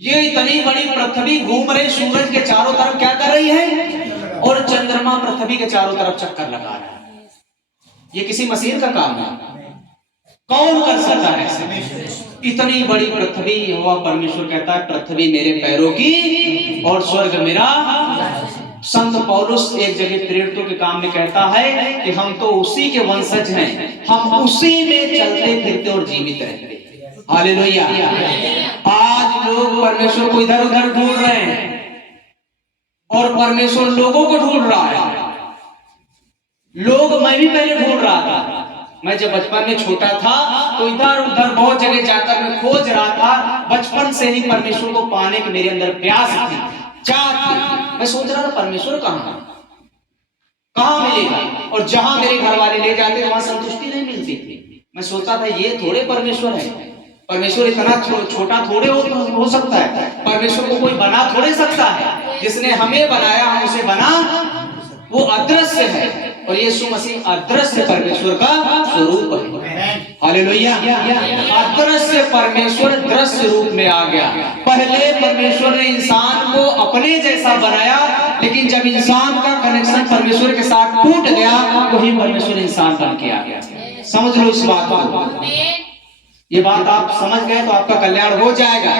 ये इतनी बड़ी पृथ्वी घूम रही सूरज के चारों तरफ, क्या कर रही है? और चंद्रमा पृथ्वी के चारों तरफ चक्कर लगा रहा है। ये किसी मशीन का काम है? कौन कर सकता है? इतनी बड़ी पृथ्वी हुआ, परमेश्वर कहता है पृथ्वी मेरे पैरों की और स्वर्ग मेरा। संत पौलुस एक जगह प्रेरितों के काम में कहता है कि हम तो उसी के वंशज हैं, हम उसी में चलते फिरते और जीवित रहते। हालेलुया। आज लोग परमेश्वर को इधर उधर ढूंढ रहे हैं और परमेश्वर लोगों को ढूंढ रहा है। मैं भी पहले ढूंढ रहा था। मैं जब बचपन में छोटा था तो इधर उधर बहुत जगह जाकर मैं खोज रहा था। बचपन से ही परमेश्वर को पाने की मेरे अंदर प्यास थी, चाह थी। मैं सोच रहा था परमेश्वर कहाँ मिलेगा, और जहां मेरे घर वाले ले जाते वहां संतुष्टि नहीं मिलती थी। मैं सोचता था ये थोड़े परमेश्वर है, परमेश्वर इतना छोटा थोड़े हो सकता है, परमेश्वर को कोई बना थोड़े सकता है। जिसने हमें बनाया, हम उसे बना, वो अदृश्य है और यीशु मसीह अदृश्य परमेश्वर का स्वरूप है। हालेलुया। अदृश्य परमेश्वर दृश्य रूप में आ गया। पहले परमेश्वर ने इंसान को अपने जैसा बनाया, लेकिन जब इंसान का कनेक्शन परमेश्वर के साथ टूट गया, वही परमेश्वर इंसान बन के आ गया। समझ लो इस बात को। ये बात आप समझ गए तो आपका कल्याण हो जाएगा।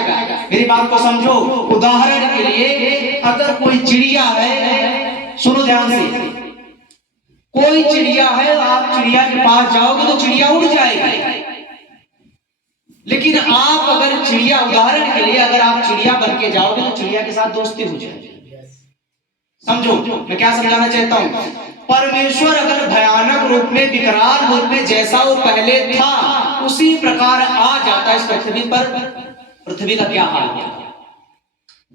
मेरी बात को समझो। उदाहरण के लिए अगर कोई चिड़िया है, सुनो ध्यान से, कोई चिड़िया है, आप चिड़िया के पास जाओगे तो चिड़िया उड़ जाएगी। लेकिन आप अगर चिड़िया, उदाहरण के लिए अगर आप चिड़िया बन के जाओगे तो चिड़िया के साथ दोस्ती हो जाएगी। समझो मैं क्या समझाना चाहता हूं। परमेश्वर अगर भयानक रूप में, विकराल रूप में जैसा वो पहले था उसी प्रकार आ जाता है इस पृथ्वी पर, पृथ्वी का क्या हाल है?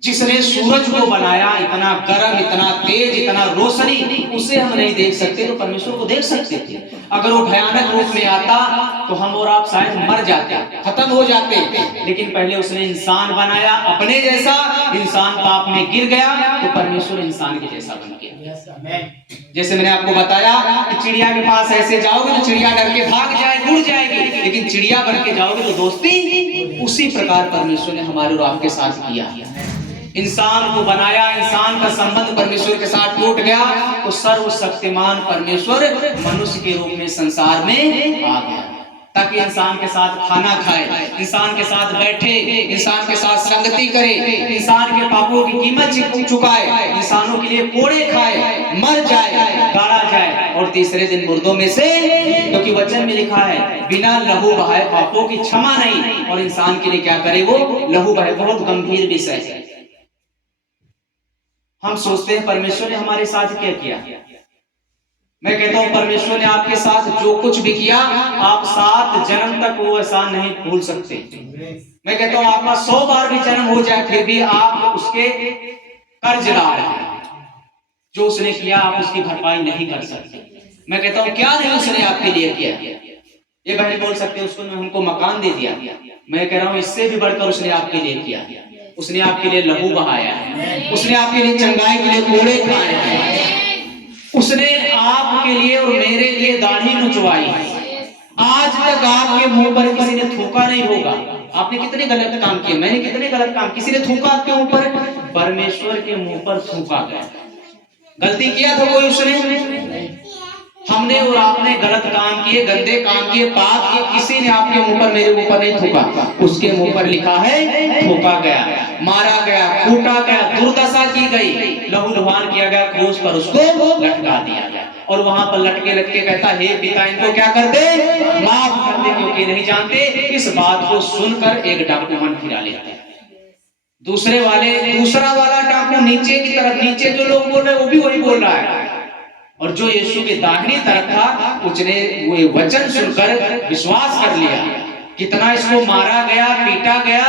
जिसने सूरज को बनाया, इतना गर्म, इतना तेज, इतना रोशनी, उसे हम नहीं देख सकते तो परमेश्वर को देख सकते थे। अगर वो भयानक रूप में आता तो हम और आप शायद मर जाते, खत्म हो जाते। लेकिन पहले उसने इंसान बनाया अपने जैसा, इंसान पाप में गिर गया तो परमेश्वर इंसान के जैसा बन गया। जैसे मैंने आपको बताया कि चिड़िया के पास ऐसे जाओगे तो चिड़िया डर के भाग जाएगी, उड़ जाएगी, लेकिन चिड़िया बन के जाओगे तो दोस्ती। उसी प्रकार परमेश्वर ने हमारे और आपके साथ किया। इंसान को बनाया, इंसान का संबंध परमेश्वर के साथ टूट गया तो सर्वशक्तिमान परमेश्वर मनुष्य के रूप में संसार में आ गया, ताकि इंसान के साथ खाना खाए, इंसान के साथ बैठे, इंसान के साथ संगति करे, इंसान के पापों की कीमत चुकाए, इंसानों के लिए कोड़े खाए, मर जाए, गाड़ा जाए और तीसरे दिन मुर्दों में से, क्योंकि वचन में लिखा है बिना लहू बहाए पापों की क्षमा नहीं। और इंसान के लिए क्या करे? वो लहू बहाए। बहुत गंभीर विषय है। हम सोचते हैं परमेश्वर ने हमारे साथ क्या किया। मैं कहता हूं परमेश्वर ने आपके साथ जो कुछ भी किया, आप 7 जन्म तक वो एहसान नहीं भूल सकते। मैं कहता हूं आपका 100 बार भी जन्म हो जाए फिर भी आप उसके कर्जदार हैं। जो उसने किया आप उसकी भरपाई नहीं कर सकते। मैं कहता हूं क्या नहीं उसने आपके लिए किया। ये बहन बोल सकते उसको हमको मकान दे दिया। मैं कह रहा हूं इससे भी बढ़कर उसने आपके लिए किया। उसने आपके लिए लहू बहाया है, उसने आपके लिए चंगाई के लिए कोड़े खाए हैं, उसने आपके लिए और मेरे लिए दाढ़ी नुचवाई है, आज तक आपके मुंह पर किसी ने थूका नहीं होगा। आपने कितने गलत काम किए, मैंने कितने गलत काम, किसी ने थूका आपके ऊपर, परमेश्वर के मुंह पर थूका गया। गलती किया था कोई उसने? हमने और आपने गलत काम किए, गंदे काम किए, पाप किए, किसी ने आपके मुंह पर, मेरे मुंह पर नहीं थूका। उसके मुंह पर लिखा है थूका गया, मारा गया, कूटा गया, दुर्दशा की गई, लहूलुहान किया गया, क्रूस पर उसको लटका दिया गया। और वहां पर लटके लटके कहता, हे पिता इनको क्या कर दे, माफ कर दे, क्योंकि नहीं जानते। इस बात को सुनकर एक डाकू मन फिरा लेते हैं। दूसरा वाला डाकू नीचे की तरफ, नीचे जो लोग बोल रहे हैं वो भी वही बोल रहा है। और जो यीशु की दाहिनी तरफ था उसने वो वचन सुनकर विश्वास कर लिया। कितना इसको मारा गया, पीटा गया,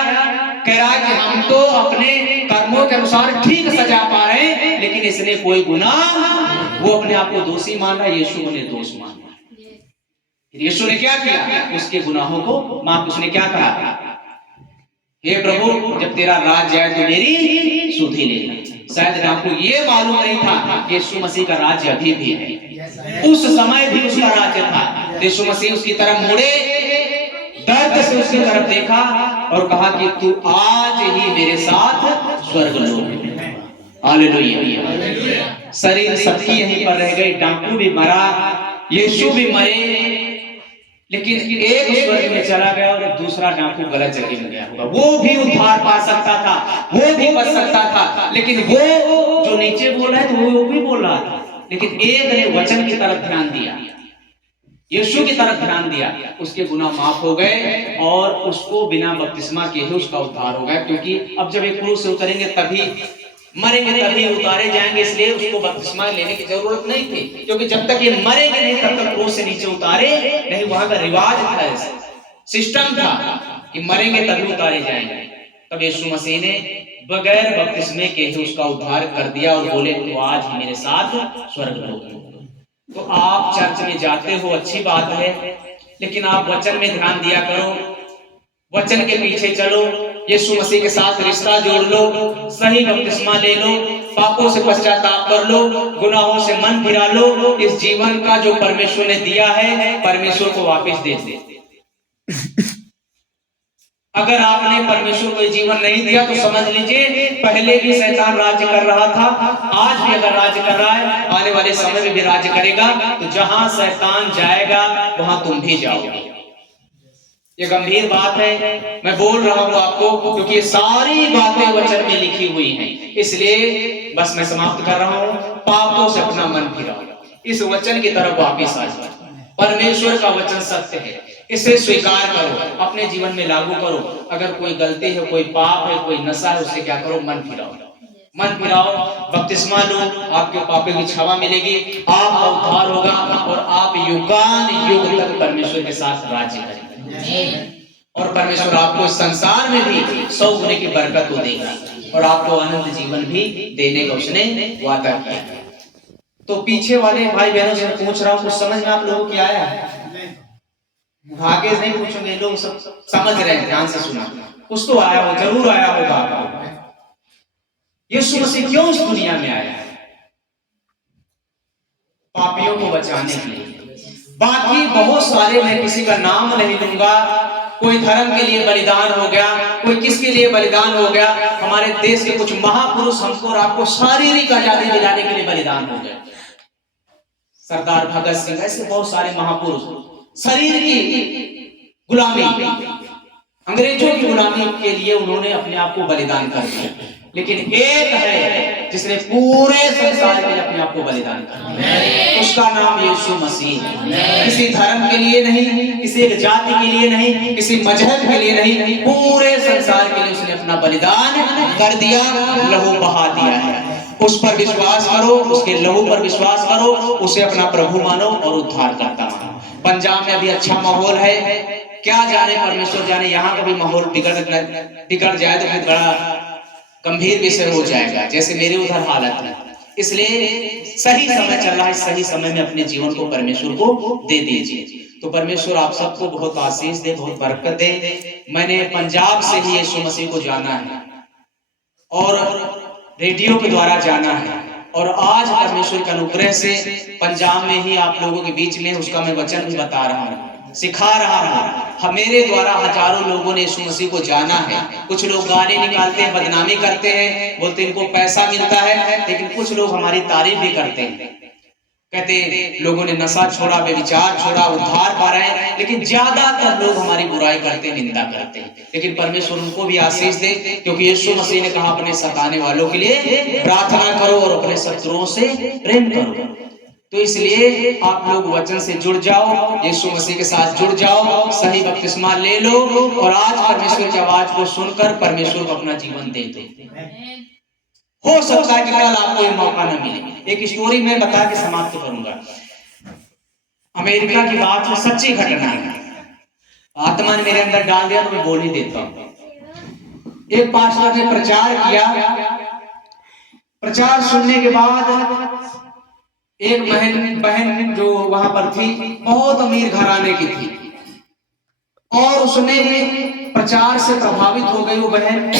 कह रहा कि हम तो अपने कर्मों के अनुसार ठीक सजा पा रहे हैं, लेकिन इसने कोई गुनाह, वो अपने आप को दोषी मान रहा, यीशु ने दोष माना। यीशु ने क्या किया, उसके गुनाहों को माफ। उसने क्या कहा, हे प्रभु जब तेरा राज्य आए तो मेरी सुधि लेना। शायद आपको ये मालूम नहीं था कि यीशु मसीह का राज्य अभी भी है। उस समय भी उसका राज्य था। यीशु मसीह उसकी तरफ मुड़े, दर्द से उसकी तरफ देखा और कहा कि तू आज ही मेरे साथ स्वर्गलोक में। हालेलुया। शरीर सबकी यहीं पर रह गई, डाकू भी मरा, यीशु भी मरे, लेकिन एक स्वर्ग में चला गया और दूसरा डाकू गलत जगह में गया होगा। वो भी उद्धार पा सकता था, वो भी बच सकता था, लेकिन वो जो नीचे बोल रहा है तो वो भी बोल रहा था, लेकिन एक ने वचन की तरफ ध्यान दिया, यीशु की तरफ ध्यान दिया, उसके गुनाह माफ हो गए और उसको बिना बपतिस्मा के ही उसका उद्धार हो गया। क्योंकि अब जब एक क्रूस से उतरेंगे तभी मरेंगे, तभी उतारे जाएंगे, इसलिए उसको बपतिस्मा लेने की जरूरत नहीं थी। क्योंकि जब तक ये मरेंगे नहीं तब तक क्रूस से नीचे उतारे नहीं। वहां का रिवाज था, सिस्टम था कि मरेंगे तभी उतारे जाएंगे। तब यीशु मसीह ने बगैर बपतिस्मे के ही उसका उद्धार कर दिया और बोले तो आज ही मेरे साथ स्वर्गलोक में। तो आप चर्च में जाते हो, अच्छी बात है, लेकिन आप वचन में ध्यान दिया करो, वचन के पीछे चलो, यीशु मसीह के साथ रिश्ता जोड़ लो, सही बपतिस्मा ले लो, पापों से पश्चाताप कर लो, गुनाहों से मन फिरा लो। इस जीवन का जो परमेश्वर ने दिया है परमेश्वर को वापस दे दे। अगर आपने परमेश्वर को जीवन नहीं दिया तो समझ लीजिए पहले भी शैतान राज्य कर रहा था, आज भी अगर राज्य कर रहा है, आने वाले समय में भी राज्य करेगा। तो जहां शैतान जाएगा वहां तुम भी जाओगे। ये गंभीर बात है, मैं बोल रहा हूं आपको, क्योंकि ये सारी बातें वचन में लिखी हुई हैं। इसलिए बस मैं समाप्त कर रहा हूं, पापों से अपना मन फिराओ, इस वचन की तरफ वापिस आ जाओ। परमेश्वर का वचन सत्य है, इसे स्वीकार करो, अपने जीवन में लागू करो। अगर कोई गलती है, कोई पाप है, कोई नशा है, उससे क्या करो, मन फिराओ, मन फिराओ, बपतिस्मा लो, आपके पापों की क्षमा मिलेगी, आपका उद्धार होगा और आप युगान युग तक परमेश्वर के साथ राज्य करेंगे। और परमेश्वर आपको इस संसार में भी 100 गुने की बरकत को देगा और आपको अनंत जीवन भी देने का उसने वादा किया। तो पीछे वाले भाई बहनों से पूछ रहा हूं, कुछ समझ में आप लोगों को आया है? आगे नहीं पूछोगे, लोग सब समझ रहे हैं, ध्यान से सुना, कुछ तो आया हो, जरूर आया होगा आपको। यीशु मसीह क्यों इस दुनिया में आया? पापियों को बचाने के लिए। बाकी बहुत सारे, मैं किसी का नाम नहीं लूंगा, कोई धर्म के लिए बलिदान हो गया, कोई किसके लिए बलिदान हो गया। हमारे देश के कुछ महापुरुष हमको और आपको शारीरिक आजादी दिलाने के लिए बलिदान हो गए। सरदार भगत सिंह, ऐसे बहुत सारे महापुरुष शरीर की गुलामी, अंग्रेजों की गुलामी के लिए उन्होंने अपने आप को बलिदान कर दिया। लेकिन एक है जिसने पूरे संसार के लिए अपने आप को बलिदान कर दिया, उसका नाम यीशु मसीह है। किसी धर्म के लिए नहीं, किसी एक जाति के लिए नहीं, किसी मजहब के लिए नहीं, पूरे संसार के लिए उसने अपना बलिदान कर दिया, लहू बहा दिया है। उस पर विश्वास करो, उसके लहू पर विश्वास करो, उसे अपना प्रभु मानो और उद्धार करता मानो। पंजाब में अभी अच्छा माहौल है, क्या जाने, परमेश्वर जाने, यहाँ का भी माहौल बिगड़ जाए तो बहुत बड़ा गंभीर विषय हो जाएगा, जैसे मेरे उधर हालत है। इसलिए सही समय चल रहा है, सही समय में अपने जीवन को परमेश्वर को दे दीजिए। तो परमेश्वर आप सबको बहुत आशीष दे, बहुत बरकत दे। मैंने पंजाब से ही यीशु मसीह को जाना है और रेडियो के द्वारा जाना है, और आज परमेश्वर के अनुग्रह से पंजाब में ही आप लोगों के बीच में उसका मैं वचन भी बता रहा हूँ। सिखा रहा हूँ। मेरे द्वारा हजारों लोगों ने यीशु मसीह को जाना है। कुछ लोग गाली निकालते हैं, बदनामी करते हैं, बोलते हैं इनको पैसा मिलता है, लेकिन कुछ लोग हमारी तारीफ भी करते हैं, कहते हैं लोगों ने नशा छोड़ा, व्यभिचार छोड़ा, उद्धार पा रहे हैं, लेकिन ज्यादातर लोग हमारी बुराई करते हैं, निंदा करते हैं। लेकिन परमेश्वर उनको भी आशीष दे, क्योंकि यीशु मसीह ने कहा अपने सताने वालों के लिए प्रार्थना करो और अपने शत्रुओं से प्रेम करो। तो इसलिए आप लोग वचन से जुड़ जाओ, यीशु मसीह के साथ जुड़ जाओ, सही बपतिस्मा ले लो और आज परमेश्वर की आवाज को सुनकर परमेश्वर को अपना जीवन दे दो। हो सकता है कि कल आपको ये मौका न मिले। एक स्टोरी मैं बता के समाप्त करूंगा। अमेरिका की बात है, सच्ची घटना है, आत्मा ने मेरे अंदर डाल दिया तो मैं बोल ही देता हूं। एक पास्टर ने प्रचार किया, प्रचार सुनने के बाद एक बहन जो वहां पर थी, बहुत अमीर घराने की थी, और उसने प्रचार से प्रभावित हो गई। वो बहन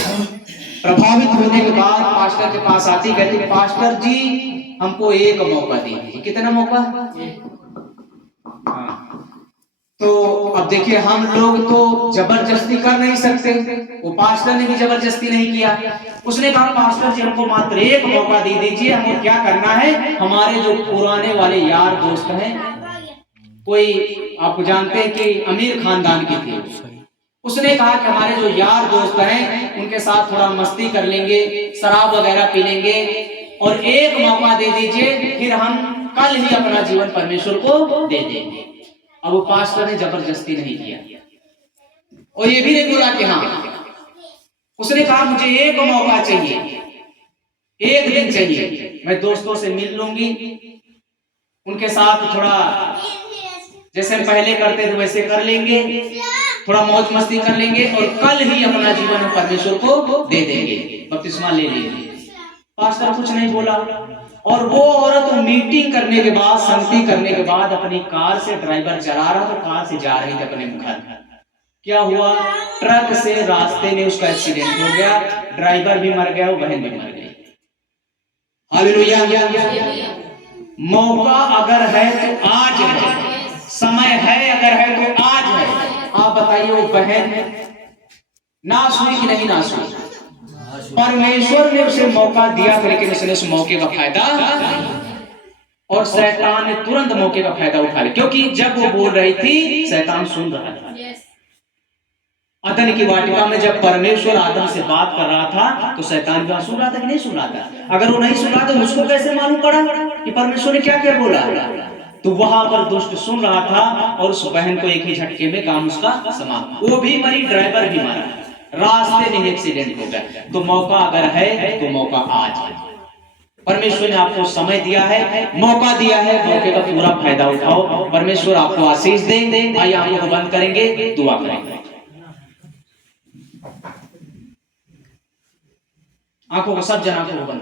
प्रभावित होने के बाद पास्टर के पास आती, कहती पास्टर जी हमको एक मौका दीजिए। कितना मौका? तो अब देखिए हम लोग तो जबरदस्ती कर नहीं सकते, वो पास्टर ने भी जबरदस्ती नहीं किया। उसने कहा पास्टर जी हमको मात्र एक मौका दे दीजिए, हमको क्या करना है, हमारे जो पुराने वाले यार दोस्त हैं, कोई आप जानते हैं कि अमीर खानदान की थी, उसने कहा कि हमारे जो यार दोस्त हैं उनके साथ थोड़ा मस्ती कर लेंगे, शराब वगैरह पी लेंगे, और एक मौका दे दीजिए, फिर हम कल ही अपना जीवन परमेश्वर को दे देंगे। अब वो पास्टर ने जबरदस्ती नहीं किया और ये भी नहीं बोला कि हाँ, उसने कहा मुझे एक मौका चाहिए, एक दिन चाहिए, मैं दोस्तों से मिल लूंगी, उनके साथ थोड़ा जैसे हम पहले करते थे वैसे कर लेंगे, थोड़ा मौज मस्ती कर लेंगे और कल ही अपना जीवन परमेश्वर को दे देंगे, बपतिस्मा ले लेंगे। पास्टर कुछ नहीं बोला और वो औरत मीटिंग करने के बाद, संगति करने के बाद अपनी कार से, ड्राइवर चला रहा था, कार से जा रही थी अपने घर। क्या हुआ, ट्रक से रास्ते में उसका एक्सीडेंट हो गया, ड्राइवर भी मर गया, वो बहन भी मर गई। हालेलुया। मौका अगर है तो आज है, समय है अगर है तो आज है। आप बताइए वो बहन नाश हुई कि नहीं नाश हुई? परमेश्वर ने उसे मौका दिया, लेकिन उसने उस मौके का फायदा, और शैतान ने तुरंत मौके का फायदा उठा लिया, क्योंकि जब वो बोल रही थी शैतान सुन रहा था। अदन की वाटिका में जब परमेश्वर आदम से बात कर रहा था तो शैतान भी सुन रहा था कि नहीं सुन रहा था? अगर वो नहीं सुन रहा था उसको कैसे मालूम पड़ा कि परमेश्वर ने क्या क्या बोला? तो वहां पर दुष्ट सुन रहा था और उस बहन को एक ही झटके में काम उसका समाप्त, वो भी मरी, ड्राइवर भी मरा, रास्ते में एक्सीडेंट हो गया। तो मौका अगर है तो मौका आज है। परमेश्वर ने आपको समय दिया है, मौका दिया है, मौके का पूरा फायदा उठाओ। परमेश्वर आपको आशीष दे। आइए आंखों को बंद करेंगे, दुआ करेंगे। आंखों को सब जन आंखों को बंद